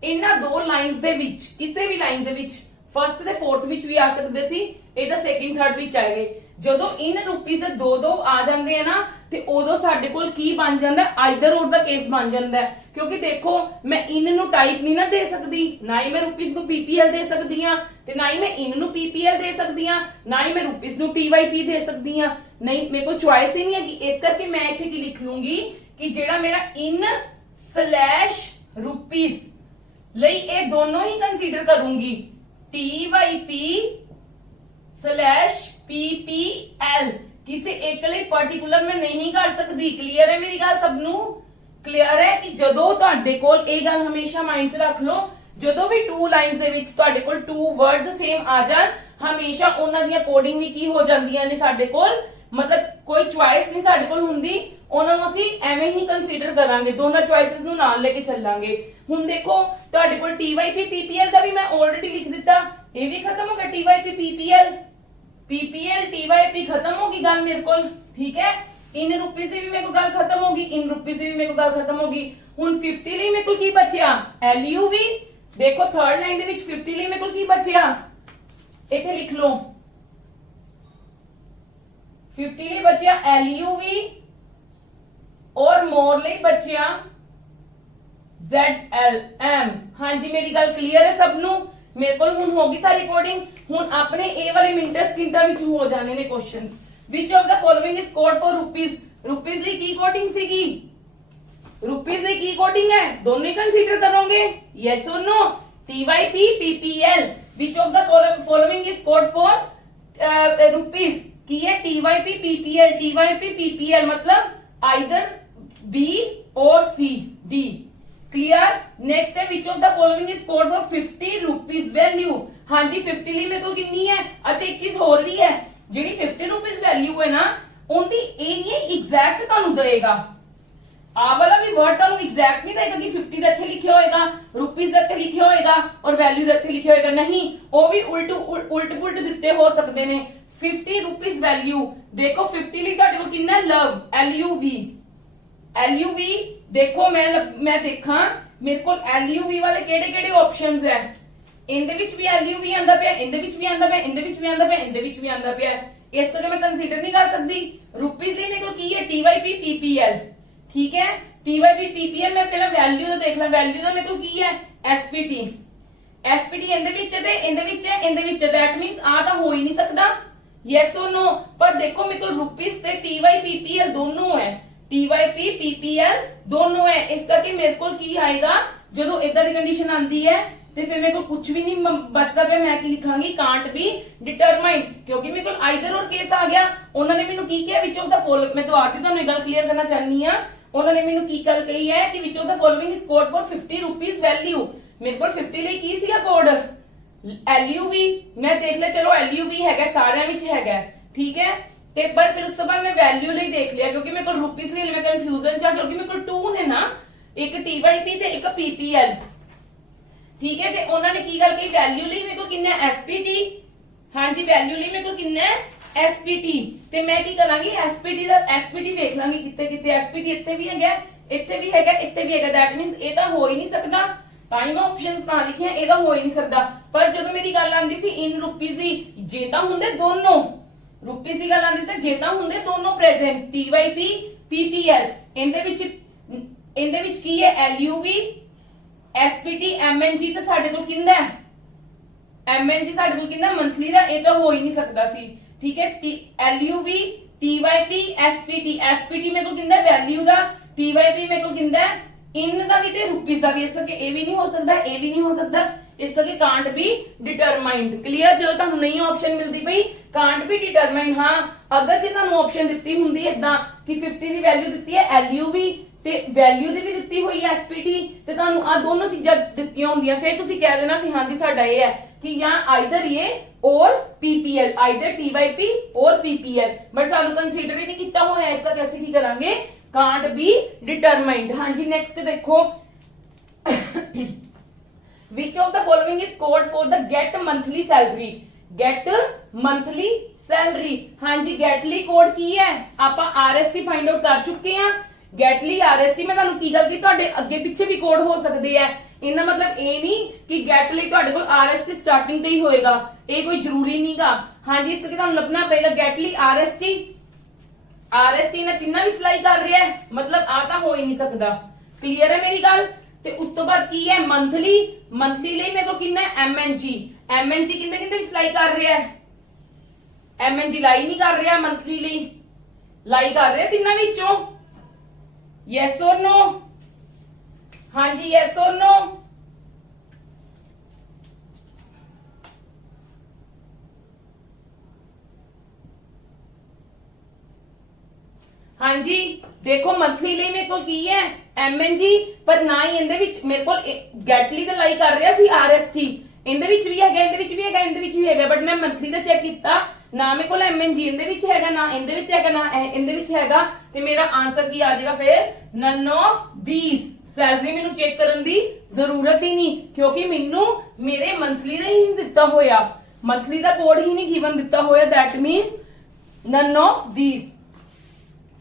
इन्हां 2 लाइन्स दे विच, किसी भी लाइन दे विच फर्स्ट ते फोर्थ विच भी आ सकदे सी, ਇਹਦਾ ਸੈਕਿੰਡ ਥਰਡ ਵਿੱਚ ਆਏਗੇ। ਜਦੋਂ ਇਨ ਰੁਪੀਸ ਦੇ ਦੋ ਆ ਜਾਂਦੇ ਆ ਨਾ ਤੇ ਉਦੋਂ ਸਾਡੇ ਕੋਲ ਕੀ ਬਣ ਜਾਂਦਾ, ਆਈਦਰ ਔਰ ਦਾ ਕੇਸ ਬਣ ਜਾਂਦਾ ਹੈ। ਕਿਉਂਕਿ ਦੇਖੋ ਮੈਂ ਇਨ ਨੂੰ ਟਾਈਪ ਨਹੀਂ ਨਾ ਦੇ ਸਕਦੀ, ਨਾ ਹੀ ਮੈਂ ਰੁਪੀਸ ਨੂੰ ਪੀਪੀਐਲ ਦੇ ਸਕਦੀ ਆ, ਤੇ ਨਾ ਹੀ ਮੈਂ ਇਨ ਨੂੰ ਪੀਪੀਐਲ ਦੇ ਸਕਦੀ ਆ, ਨਾ ਹੀ ਮੈਂ ਰੁਪੀਸ ਨੂੰ ਟੀਵਾਈਪੀ ਦੇ ਸਕਦੀ ਆ। ਨਹੀਂ, ਮੇਰੇ ਕੋਲ ਚੁਆਇਸ ਹੀ ਨਹੀਂ ਹੈਗੀ। ਇਸ ਕਰਕੇ ਮੈਂ ਇੱਥੇ ਕੀ ਲਿਖ ਲੂੰਗੀ ਕਿ ਜਿਹੜਾ ਮੇਰਾ ਇਨ ਸਲੈਸ਼ ਰੁਪੀਸ ਲਈ ਇਹ ਦੋਨੋਂ ਹੀ ਕੰਸੀਡਰ ਕਰੂੰਗੀ, ਟੀਵਾਈਪੀ ਸਲੈਸ਼ ਪੀਪੀਐਲ। ਕਿਸੇ ਇੱਕ ਲਈ ਪਾਰਟਿਕੂਲਰ ਮੈਂ ਨਹੀਂ ਕਰ ਸਕਦੀ। ਕਲੀਅਰ ਹੈ ਮੇਰੀ ਗੱਲ ਸਭ ਨੂੰ? ਕਲੀਅਰ ਹੈ ਕਿ ਜਦੋਂ ਤੁਹਾਡੇ ਕੋਲ ਇਹ ਗੱਲ ਹਮੇਸ਼ਾ ਮਾਈਂਡ 'ਚ ਰੱਖ ਲਓ, ਜਦੋਂ ਵੀ ਟੂ ਲਾਈਨਸ ਦੇ ਵਿੱਚ ਤੁਹਾਡੇ ਕੋਲ ਟੂ ਵਰਡਸ ਸੇਮ ਆ ਜਾਣ, ਹਮੇਸ਼ਾ ਉਹਨਾਂ ਦੀਆਂ ਕੋਡਿੰਗ ਵੀ ਕੀ ਹੋ ਜਾਂਦੀਆਂ ਨੇ ਸਾਡੇ ਕੋਲ, ਮਤਲਬ ਕੋਈ ਚੁਆਇਸ ਨਹੀਂ ਸਾਡੇ ਕੋਲ ਹੁੰਦੀ, ਉਹਨਾਂ ਨੂੰ ਅਸੀਂ ਐਵੇਂ ਹੀ ਕੰਸੀਡਰ ਕਰਾਂਗੇ, ਦੋਨਾਂ ਚੁਆਇਸਸ ਨੂੰ ਨਾਲ ਲੈ ਕੇ ਚੱਲਾਂਗੇ। ਹੁਣ ਦੇਖੋ ਤੁਹਾਡੇ ਕੋਲ ਟੀਵਾਈਪੀ ਪੀਪੀਐਲ ਦਾ ਵੀ ਮੈਂ ਆਲਰੇਡੀ ਲਿਖ ਦਿੱਤਾ, ਇਹ ਵੀ ਖਤਮ ਹੋ ਗਿਆ। ਟੀਵਾਈਪੀ ਪੀਪੀਐਲ पीपीएल टीवाईपी खत्म होगी गल मेरे को, ठीक है। इन रुपीस से भी मेरे को गल खत्म होगी, इन रुपीस से भी मेरे को गल खत्म होगी। हुन 50 ਲਈ मेरे को की बचिया LUV। देखो थर्ड लाइन ਦੇ ਵਿੱਚ 50 ਲਈ मेरे को की बचिया, ਇੱਥੇ ਲਿਖ ਲਓ 50 ਲਈ बचिया LUV और मोर ਲਈ बचिया ZLM। हाँ जी मेरी गल क्लियर है सब ਨੂੰ? मेरे को हुन होगी सारी कोडिंग। हुन अपने ए वाले मिनट सकिंटा विच हो जाने ने questions. Which of the following is code for rupees? Rupees ਲਈ ਕੀ ਕੋਡਿੰਗ ਸੀਗੀ? रुपीस ਲਈ ਕੀ ਕੋਡਿंग है? दोनों ही कंसीडर करोगे, यस और no? TYP PPL। Which of the following is code for rupees? की है TYP PPL। TYP PPL मतलब आइदर B और C, D। क्लियर? नेक्स्ट है which of the following is code for 50 rupees value? हाँ जी 50 ਲਈ ਮੇਰੇ ਕੋਲ ਕਿੰਨੀ ਹੈ? ਅੱਛਾ ਇੱਕ ਚੀਜ਼ ਹੋਰ ਵੀ ਹੈ, ਜਿਹੜੀ 50 रुपीस वैल्यू है ना ਉਹਦੀ ਇਹ ਨਹੀਂ ਐਗਜ਼ੈਕਟ ਤੁਹਾਨੂੰ ਦੇਗਾ। ਆ ਵਾਲਾ ਵੀ ਵਰਡ ਤੁਹਾਨੂੰ ਐਗਜ਼ੈਕਟ ਨਹੀਂ ਦੇਗਾ ਕਿ 50 ਦਾ ਇੱਥੇ ਲਿਖਿਆ ਹੋਏਗਾ, ਰੁਪੀਸ ਦਾ ਇੱਥੇ ਲਿਖਿਆ ਹੋਏਗਾ ਔਰ ਵੈਲਿਊ ਦਾ ਇੱਥੇ ਲਿਖਿਆ ਹੋਏਗਾ, ਨਹੀਂ, ਉਹ ਵੀ ਉਲਟ ਪੁਲਟ ਦਿੱਤੇ ਹੋ ਸਕਦੇ ਨੇ। 50 रुपीस वैल्यू देखो 50 ਲਈ ਤੁਹਾਡੇ ਕੋਲ ਕਿੰਨਾ ਲਵ LUV देखो मैं देखा मेरे को LUV वाले केड़े ऑप्शंस है। इनदे विच भी LUV आंदा पिया, इनदे विच भी आंदा पिया, इनदे विच भी आंदा पिया, इनदे विच भी आंदा पिया। इस करके मैं कंसीडर नहीं कर सकती। रुपीस ਲਈ मेरे को की है TYP PPL, ठीक है। TYP PPL मैं पहला वैल्यू तो देख ला, वैल्यू ਦਾ मेरे को की है SPT इनदे विच ते इनदे विच है, इनदे विच दैट मींस आ ਤਾਂ हो ही नहीं सकता, यस और नो। पर देखो मेरे को रुपीस ते TYP PPL दोनों है, TYP PPL दोनों है। इस करके मेरे को की आएगा जो इदा की कंडीशन आती है तो फिर मेरे को कुछ भी नहीं बचता पे, मैं की लिखांगी कांट बी डिटरमाइंड, क्योंकि मेरे को आइदर और केस आ गया। उन्होंने मैंने की किया विच ऑफ द फॉलोइंग, मैं तो आती तो गल क्लियर करना चाहनी हां। उन्होंने मैंने की गल कही है कि विच of the following is code for 50 rupees value. मेरे को 50 ਲਈ ਕੀ ਸੀਗਾ ਕੋਡ LUV। मैं देख लिया चलो LUV हैगा सारियां विच हैगा, ठीक है। ਤੇ ਪਰ ਫਿਰ ਉਸ ਤੋਂ ਬਾਅਦ ਮੈਂ ਵੈਲਿਊ ਲਈ ਦੇਖ ਲਿਆ, ਕਿਉਂਕਿ ਮੇਰੇ ਕੋਲ ਰੁਪੀਸ ਲਈ ਮੈਂ ਕਨਫਿਊਜ਼ਨ ਚ ਆ, ਕਿਉਂਕਿ ਮੇਰੇ ਕੋਲ 2 ਨੇ ਨਾ, ਇੱਕ TYP ਤੇ ਇੱਕ PPL, ਠੀਕ ਹੈ। ਤੇ ਉਹਨਾਂ ਨੇ ਕੀ ਗੱਲ ਕਹੀ, ਵੈਲਿਊ ਲਈ ਮੇਰੇ ਕੋਲ ਕਿੰਨਾ SPT। ਹਾਂਜੀ ਵੈਲਿਊ ਲਈ ਮੇਰੇ ਕੋਲ ਕਿੰਨਾ SPT, ਤੇ ਮੈਂ ਕੀ ਕਰਾਂਗੀ SPT ਦਾ SPT ਦੇਖ ਲਾਂਗੀ ਕਿੱਥੇ ਕਿੱਥੇ SPT ਇੱਥੇ ਵੀ ਹੈਗਾ, ਇੱਥੇ ਵੀ ਹੈਗਾ, ਇੱਥੇ ਵੀ ਹੈਗਾ। दैट मींस ਇਹ ਤਾਂ ਹੋ ਹੀ ਨਹੀਂ ਸਕਦਾ, ਤਾਂ ਹੀ ਮੈਂ ਆਪਸ਼ਨਸ ਤਾਂ ਲਿਖੀਆਂ, ਇਹਦਾ ਹੋ ਹੀ ਨਹੀਂ ਸਕਦਾ। ਪਰ ਜਦੋਂ ਮੇਰੀ ਗੱਲ ਆਂਦੀ ਸੀ ਇਨ ਰੁਪੀਸ ਦੀ, ਜੇ ਤਾਂ ਹੁੰਦੇ ਦੋਨੋਂ रुपीस की गल आंदी जे तां हुंदे दोनों प्रेजेंट TYP PPL, इनदे विच की है LUV SPT MNG। तो साडे कोल किंदा है MNG, साडे कोल किंदा मंथली दा, ये तो हो ही नहीं सकदा सी, ठीक है। LUV TYP SPT मेरे को किंदा वैल्यू दा, TYP मेरे को किंदा इन दा भी ते रुपीस दा भी। इस करके ये भी नहीं हो सकता, ये भी नहीं हो सकता, इस करके कांट बी डिटरमाइंड। क्लियर? जो तुहानू नहीं ऑप्शन मिलती पई कांट बी डिटरमाइंड। हाँ अगर जे तुहानू ऑप्शन दित्ती हुंदी इदां कि 50 दी वैल्यू दित्ती है LUV ते वैल्यू दी भी दित्ती हुई है SPT, ते तुहानू आ दोनों चीजां दित्तियां हुंदियां, फिर तुसीं कह देना सी हां जी साडा ये है कि या आइदर ये और PPL, आइदर TYP और PPL, बट सानू कंसीडर ही नहीं कीता होया। इस करके असीं की करांगे कांट बी डिटरमाइंड। हाँ जी नेक्स्ट देखो Which of the following is code for the get monthly salary? Get monthly salary। हाँ जी get ਲਈ कोड की है, ਆਪਾਂ RST फाइंड आउट कर चुके हैं। get ਲਈ RST मैं ਤੁਹਾਨੂੰ ਕੀ ਗੱਲ ਕੀ, ਤੁਹਾਡੇ ਅੱਗੇ ਪਿੱਛੇ ਵੀ ਕੋਡ ਹੋ ਸਕਦੇ ਆ। ਇਹਦਾ ਮਤਲਬ ਇਹ ਨਹੀਂ ਕਿ ਗੈਟ ਲਈ ਤੁਹਾਡੇ ਕੋਲ ਆਰਐਸਟੀ ਸਟਾਰਟਿੰਗ ਤੇ ਹੀ ਹੋਏਗਾ, ਇਹ ਕੋਈ ਜ਼ਰੂਰੀ ਨਹੀਂਗਾ। ਹਾਂਜੀ ਇਸ ਕਰਕੇ ਤੁਹਾਨੂੰ ਲੱਭਣਾ ਪਏਗਾ ਗੈਟ ਲਈ ਆਰਐਸਟੀ ਇਹਨਾਂ ਤਿੰਨਾਂ ਵਿੱਚ ਲਾਈ ਕਰ ਰਿਹਾ ਹੈ, ਮਤਲਬ ਆ ਤਾਂ ਹੋ ਹੀ ਨਹੀਂ ਸਕਦਾ। ਕਲੀਅਰ ਹੈ ਮੇਰੀ ਗੱਲ। ਤੇ ਉਸ ਤੋਂ ਬਾਅਦ ਕੀ ਹੈ ਮੰਥਲੀ ਲਈ ਮੇਰੇ ਕੋਲ ਕਿੰਨਾ ਹੈ MNG ਕਿੰਨੇ ਵਿੱਚ ਲਾਈ ਕਰ ਰਿਹਾ ਹੈ, MNG ਲਾਈ ਨਹੀਂ ਕਰ ਰਿਹਾ, ਮੰਥਲੀ ਲਈ ਲਾਈ ਕਰ ਰਿਹਾ ਤਿੰਨਾਂ ਵਿੱਚੋਂ। ਯੈਸ ਔਰ नो? ਹਾਂਜੀ ਯੈਸ ਔਰ नो? ਹਾਂਜੀ ਦੇਖੋ ਮੰਥਲੀ ਲਈ ਮੇਰੇ ਕੋਲ ਕੀ ਹੈ MNG, ਪਰ ਨਾ ਹੀ ਇਹਦੇ ਵਿੱਚ ਮੇਰੇ ਕੋਲ ਗੈਟਲੀ ਦਾ ਲਾਈ ਕਰ ਰਿਹਾ ਸੀ RST, ਇਹਦੇ ਵਿੱਚ ਵੀ ਹੈਗਾ, ਇਹਦੇ ਵਿੱਚ ਵੀ ਹੈਗਾ, ਇਹਦੇ ਵਿੱਚ ਵੀ ਹੈਗਾ, ਬਟ ਮੈਂ ਮੰਥਲੀ ਦਾ ਚੈੱਕ ਕੀਤਾ ਨਾ ਮੇਰੇ ਕੋਲ MNG ਇਹਦੇ ਵਿੱਚ ਹੈਗਾ, ਨਾ ਇਹਦੇ ਵਿੱਚ ਹੈਗਾ, ਨਾ ਇਹਦੇ ਵਿੱਚ ਹੈਗਾ, ਤੇ ਮੇਰਾ ਆਨਸਰ ਕੀ ਆ ਜਾਏਗਾ ਫਿਰ ਨਨ ਆਫ ਥੀਸ। ਸੈਲਰੀ ਮੈਨੂੰ ਚੈੱਕ ਕਰਨ ਦੀ ਜ਼ਰੂਰਤ ਹੀ ਨਹੀਂ, ਕਿਉਂਕਿ ਮੈਨੂੰ ਮੇਰੇ ਮੰਥਲੀ ਦਾ ਹੀ ਦਿੱਤਾ ਹੋਇਆ, ਮੰਥਲੀ ਦਾ ਕੋਡ ਹੀ ਨਹੀਂ ਗਿਵਨ ਦਿੱਤਾ ਹੋਇਆ, that means none of these।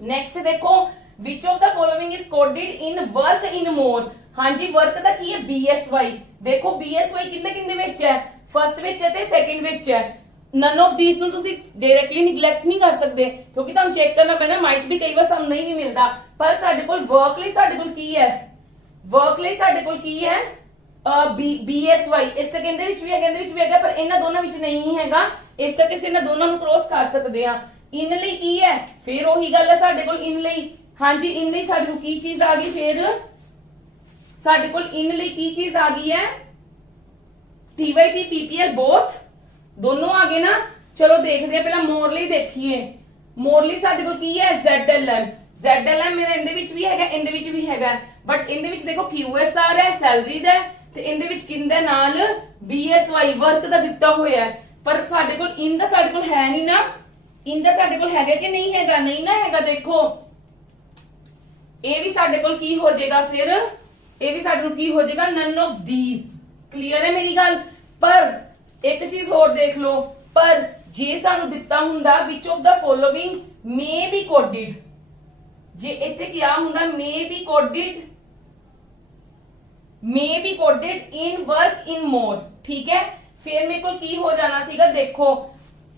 Next देखो which of the following is coded in work in more। ਹਾਂਜੀ वर्क ਦਾ ਕੀ ਹੈ BSY। ਦੇਖੋ BSY ਕਿੰਨੇ ਵਿੱਚ ਹੈ, ਫਰਸਟ ਵਿੱਚ ਹੈ ਤੇ ਸੈਕੰਡ ਵਿੱਚ ਹੈ। ਨਨ ਆਫ ਥੀਸ ਨੂੰ ਤੁਸੀਂ ਡਾਇਰੈਕਟਲੀ ਨਿਗਲੈਕਟ ਨਹੀਂ ਕਰ ਸਕਦੇ, ਕਿਉਂਕਿ ਤੁਹਾਨੂੰ ਚੈੱਕ ਕਰਨਾ ਪੈਣਾ, ਮਾਈਟ ਵੀ ਕਈ ਵਾਰ ਸਾਨੂੰ ਨਹੀਂ ਵੀ ਮਿਲਦਾ। ਪਰ ਸਾਡੇ ਕੋਲ ਵਰਕ ਲਈ ਸਾਡੇ ਕੋਲ ਕੀ ਹੈ, ਵਰਕ ਲਈ ਸਾਡੇ ਕੋਲ ਕੀ ਹੈ BSY। ਇਸ ਤੱਕ ਇਹਦੇ ਵਿੱਚ ਵੀ ਹੈਗਾ, ਇਹਦੇ ਵਿੱਚ ਵੀ ਹੈਗਾ, ਪਰ ਇਹਨਾਂ ਦੋਨਾਂ ਵਿੱਚ ਨਹੀਂ ਹੈਗਾ, ਇਸ ਕਰਕੇ ਅਸੀਂ ਇਹਨਾਂ ਦੋਨਾਂ ਨੂੰ ਕ੍ਰੋਸ ਕਰ ਸਕਦੇ ਆ। ਇਨ ਲਈ ਕੀ ਹੈ, ਫਿਰ ਉਹੀ ਗੱਲ ਹੈ ਸਾਡੇ ਕੋਲ ਇਨ ਲਈ। ਹਾਂਜੀ ਇਨ ਲਈ ਸਾਡੇ ਕੋਲ ਕੀ ਚੀਜ਼ ਆ ਗਈ, ਫਿਰ ਸਾਡੇ ਕੋਲ ਇਨ ਲਈ ਕੀ ਚੀਜ਼ ਆ ਗਈ ਹੈ TYP PPL ਬੋਥ ਦੋਨੋਂ ਆ ਗਏ ਨਾ। ਚਲੋ ਦੇਖਦੇ ਆ, ਪਹਿਲਾਂ ਮੋਰ ਲਈ ਦੇਖੀਏ। ਮੋਰ ਲਈ ਸਾਡੇ ਕੋਲ ਕੀ ਹੈ ZLM ਮੇਰਾ ਇਹਦੇ ਵਿੱਚ ਵੀ ਹੈਗਾ, ਇਹਦੇ ਵਿੱਚ ਵੀ ਹੈਗਾ, ਬਟ ਇਹਦੇ ਵਿੱਚ ਦੇਖੋ QSR ਹੈ ਸੈਲਰੀ ਦਾ, ਤੇ ਇਹਦੇ ਵਿੱਚ ਕਿੰਦੇ ਨਾਲ BSY ਵਰਕ ਦਾ ਦਿੱਤਾ ਹੋਇਆ, ਪਰ ਸਾਡੇ ਕੋਲ ਇਨ ਦਾ ਸਾਡੇ ਕੋਲ ਹੈ ਨਹੀਂ ਨਾ। ਇਨ ਦਾ ਸਾਡੇ ਕੋਲ ਹੈਗਾ ਕਿ ਨਹੀਂ ਹੈਗਾ, ਨਹੀਂ ਨਾ ਹੈਗਾ। ਦੇਖੋ ਇਹ ਵੀ ਸਾਡੇ ਕੋਲ ਕੀ ਹੋ ਜਾਏਗਾ, ਫਿਰ ਇਹ ਵੀ ਸਾਡੇ ਕੋਲ ਕੀ ਹੋ ਜਾਏਗਾ ਨਨ ਆਫ ਥੀਸ। ਕਲੀਅਰ ਹੈ ਮੇਰੀ ਗੱਲ। ਪਰ ਇੱਕ ਚੀਜ਼ ਹੋਰ ਦੇਖ ਲਓ, ਪਰ ਜੇ ਸਾਨੂੰ ਦਿੱਤਾ ਹੁੰਦਾ which of the following may be coded, ਜੇ ਇੱਥੇ ਕੀ ਆ ਹੁੰਦਾ may be coded in work in more, ਠੀਕ ਹੈ, ਫਿਰ ਮੇਰੇ ਕੋਲ ਕੀ ਹੋ ਜਾਣਾ ਸੀਗਾ, ਦੇਖੋ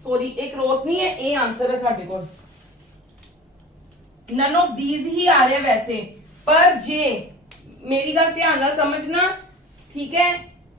ਸੌਰੀ ਇੱਕ ਰੋਸ ਨਹੀਂ ਹੈ, ਇਹ ਆंसर ਹੈ ਸਾਡੇ ਕੋਲ। ਨਨ ਆਫ ਥੀਸ ਹੀ ਆ ਰਿਹਾ ਵੈਸੇ, ਪਰ ਜੇ ਮੇਰੀ ਗੱਲ ਧਿਆਨ ਨਾਲ ਸਮਝਣਾ, ਠੀਕ ਹੈ,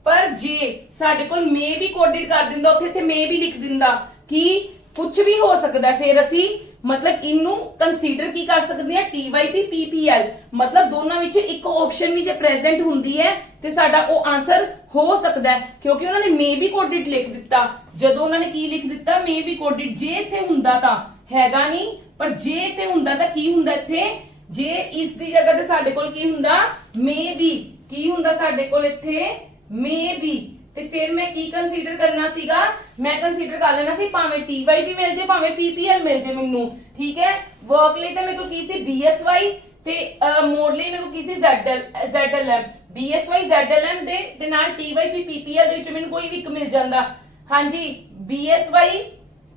ਪਰ ਜੇ ਸਾਡੇ ਕੋਲ ਮੇ ਵੀ ਕੋਡਡ ਕਰ ਦਿੰਦਾ, ਉੱਥੇ ਇੱਥੇ ਮੇ ਵੀ ਲਿਖ ਦਿੰਦਾ ਕਿ ਕੁਝ ਵੀ ਹੋ ਸਕਦਾ, ਫਿਰ ਅਸੀਂ ਮਤਲਬ ਇਹਨੂੰ ਕੰਸੀਡਰ ਕੀ ਕਰ ਸਕਦੇ ਆ TYP PPL, ਮਤਲਬ ਦੋਨਾਂ ਵਿੱਚ ਇੱਕ ਆਪਸ਼ਨ ਵੀ ਜੇ ਪ੍ਰੈਜ਼ੈਂਟ ਹੁੰਦੀ ਹੈ ਤੇ ਸਾਡਾ ਉਹ ਆਨਸਰ ਹੋ ਸਕਦਾ ਹੈ, ਕਿਉਂਕਿ ਉਹਨਾਂ ਨੇ ਮੇ ਵੀ ਕੋਡਡ ਲਿਖ ਦਿੱਤਾ। ਜਦੋਂ ਉਹਨਾਂ ਨੇ ਕੀ ਲਿਖ ਦਿੱਤਾ ਮੇ ਵੀ ਕੋਡਡ, ਜੇ ਇੱਥੇ ਹੁੰਦਾ ਤਾਂ ਹੈਗਾ ਨਹੀਂ, ਪਰ ਜੇ ਇੱਥੇ ਹੁੰਦਾ ਤਾਂ ਕੀ ਹੁੰਦਾ, ਇੱਥੇ ਜੇ ਇਸ ਦੀ ਜਗ੍ਹਾ ਤੇ ਸਾਡੇ ਕੋਲ ਕੀ ਹੁੰਦਾ ਮੇ ਵੀ, ਕੀ ਹੁੰਦਾ ਸਾਡੇ ਕੋਲ ਇੱਥੇ ਮੇ ਵੀ, ਤੇ ਫਿਰ ਮੈਂ ਕੀ ਕੰਸੀਡਰ ਕਰਨਾ ਸੀਗਾ, ਮੈਂ ਕੰਸੀਡਰ ਕਰ ਲੈਣਾ ਸੀ ਭਾਵੇਂ TYP ਮਿਲ ਜੇ ਭਾਵੇਂ PPL ਮਿਲ ਜੇ ਮੈਨੂੰ, ਠੀਕ ਹੈ। ਵਰਕ ਲਈ ਤਾਂ ਮੇਰੇ ਕੋਲ ਕੀ ਸੀ BSY, ਤੇ ਮੋਡ ਲਈ ਮੇਰੇ ਕੋਲ ਕੀ ਸੀ ZLM। BSY ZLM ਦੇ ਨਾਲ TYP PPL ਦੇ ਵਿੱਚ ਮੈਨੂੰ ਕੋਈ ਵੀ ਇੱਕ ਮਿਲ ਜਾਂਦਾ। ਹਾਂਜੀ BSY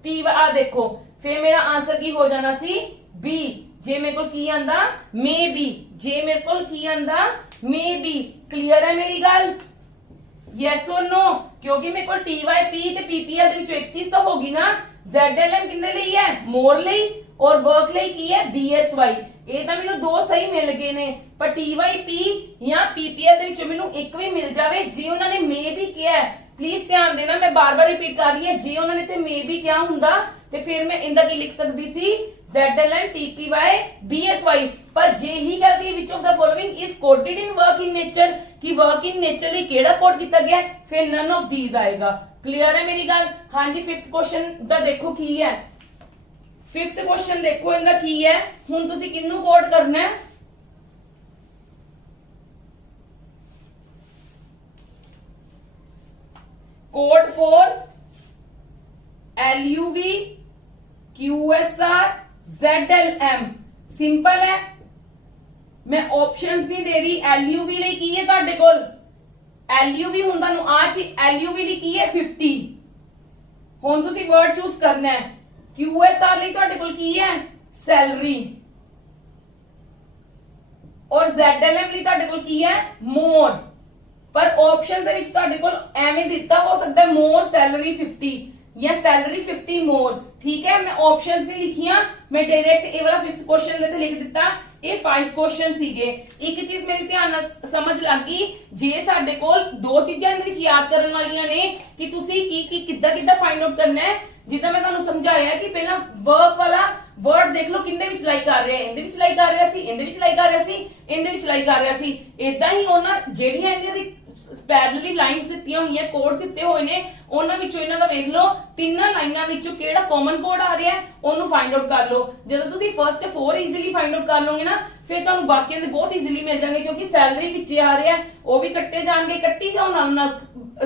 P ਆ ਦੇਖੋ, ਫਿਰ ਮੇਰਾ ਆਨਸਰ ਕੀ ਹੋ ਜਾਣਾ ਸੀ B। ਜੇ ਮੇਰੇ ਕੋਲ ਕੀ ਆਂਦਾ ਮੇ ਬੀ, ਜੇ ਮੇਰੇ ਕੋਲ ਕੀ ਆਂਦਾ ਮੇ ਬੀ। ਕਲੀਅਰ ਹੈ ਮੇਰੀ ਗੱਲ? ਯੈਸ ਔਰ नो? ਕਿਉਂਕਿ ਮੇਰੇ ਕੋਲ TYP ਤੇ PPL ਦੇ ਵਿੱਚੋਂ ਇੱਕ ਚੀਜ਼ ਤਾਂ ਹੋਗੀ ਨਾ। ZLM ਕਿੰਨੇ ਲਈ ਹੈ ਮੋਰ ਲਈ, ਔਰ ਵਰਕ ਲਈ ਕੀ ਹੈ BSY। ਇਹ ਤਾਂ ਮੈਨੂੰ ਦੋ ਸਹੀ ਮਿਲ ਗਏ ਨੇ, ਪਰ TYP ਜਾਂ PPL ਦੇ ਵਿੱਚੋਂ ਮੈਨੂੰ ਇੱਕ ਵੀ ਮਿਲ ਜਾਵੇ, ਜੇ ਉਹਨਾਂ ਨੇ ਮੇ ਵੀ ਕਿਹਾ, ਪਲੀਜ਼ ਧਿਆਨ ਦੇਣਾ, ਮੈਂ ਬਾਰ-ਬਾਰ ਰਿਪੀਟ ਕਰ ਰਹੀ ਹਾਂ, ਜੇ ਉਹਨਾਂ ਨੇ ਤੇ ਮੇ ਵੀ ਕਿਹਾ ਹੁੰਦਾ ਤੇ ਫਿਰ ਮੈਂ ਇਹਦਾ ਕੀ ਲਿਖ ਸਕਦੀ ਸੀ ZLM TPY BSY। ਪਰ ਜੇ ਹੀ ਕਰਦੀ which of the following is coded in work in nature, ਕਿ work in nature ਲਈ ਕਿਹੜਾ ਕੋਡ ਕੀਤਾ ਗਿਆ, ਫਿਰ none of these ਆਏਗਾ। ਕਲੀਅਰ ਹੈ ਮੇਰੀ ਗੱਲ? ਹਾਂਜੀ 5th ਕੁਐਸਚਨ ਦਾ ਦੇਖੋ ਕੀ ਹੈ। 5th ਕੁਐਸਚਨ ਦੇਖੋ ਇਹਦਾ ਕੀ ਹੈ। ਹੁਣ ਤੁਸੀਂ ਕਿਹਨੂੰ ਕੋਡ ਕਰਨਾ ਹੈ, code for LUV QSR ZLM। Simple ਹੈ, ਮੈਂ ਆਪਸ਼ਨਸ ਨਹੀਂ ਦੇ ਰਹੀ। LUV ਲਈ ਕੀ ਹੈ ਤੁਹਾਡੇ ਕੋਲ, LUV ਹੁਣ ਤੁਹਾਨੂੰ ਆ ਚੀਜ਼ LUV ਲਈ ਕੀ ਹੈ 50। ਹੁਣ ਤੁਸੀਂ ਵਰਡ ਚੂਜ਼ ਕਰਨਾ ਹੈ। QSR ਲਈ ਤੁਹਾਡੇ ਕੋਲ ਕੀ ਹੈ ਸੈਲਰੀ, ਔਰ ZLM ਲਈ ਤੁਹਾਡੇ ਕੋਲ ਕੀ ਹੈ ਮੋਰ। पर ऑप्शन ਦੇ ਵਿੱਚ ਤੁਹਾਡੇ ਕੋਲ ਐਵੇਂ ਦਿੱਤਾ ਹੋ ਸਕਦਾ ਹੈ more salary 50 या सैलरी 50 मोर। ठीक है, मैं ऑप्शंस नहीं लिखियां, मैं डायरेक्ट ये वाला 5th क्वेश्चन इत्थे लिख दिता। ये 5 क्वेश्चन सीगे। एक चीज मेरे ध्यान नाल समझ लग गई, जे साडे कोल दो चीजां इहदे विच याद करन वालियां ने कि तुसी की किद्दां किद्दां फाइंड आउट करना है। जिद्दां मैं तुहानू समझाया कि पहला वर्ब वाला वर्ड देख लो किंदे विच लाई कर रहा है, इहदे विच लाई कर रहा सी, इहदे विच लाई कर रहा सी, इहदे विच लाई कर रहा सी। इदां ही उन्हां जेहड़ियां इहदे दी पैरेलली लाइंस दित्तियां होईयां, कोड्स दित्ते होए ने, ਉਹਨਾਂ ਵਿੱਚੋਂ ਇਹਨਾਂ ਦਾ ਵੇਖ ਲਓ ਤਿੰਨਾਂ ਲਾਈਨਾਂ ਵਿੱਚੋਂ ਕਿਹੜਾ ਕਾਮਨ ਕੋਡ ਆ ਰਿਹਾ ਹੈ ਉਹਨੂੰ ਫਾਈਂਡ ਆਊਟ ਕਰ ਲਓ। ਜਦੋਂ ਤੁਸੀਂ ਫਰਸਟ 4 ਈਜ਼ੀਲੀ ਫਾਈਂਡ ਆਊਟ ਕਰ ਲਓਗੇ ਨਾ, ਫਿਰ ਤੁਹਾਨੂੰ ਬਾਕੀਆਂ ਦੇ ਬਹੁਤ ਈਜ਼ੀਲੀ ਮਿਲ ਜਾਣਗੇ, ਕਿਉਂਕਿ ਸੈਲਰੀ ਵਿੱਚ ਆ ਰਿਹਾ ਉਹ ਵੀ ਕੱਟੇ ਜਾਣਗੇ। ਕੱਟੀ ਜਾਓ, ਨਾਲ ਨਾਲ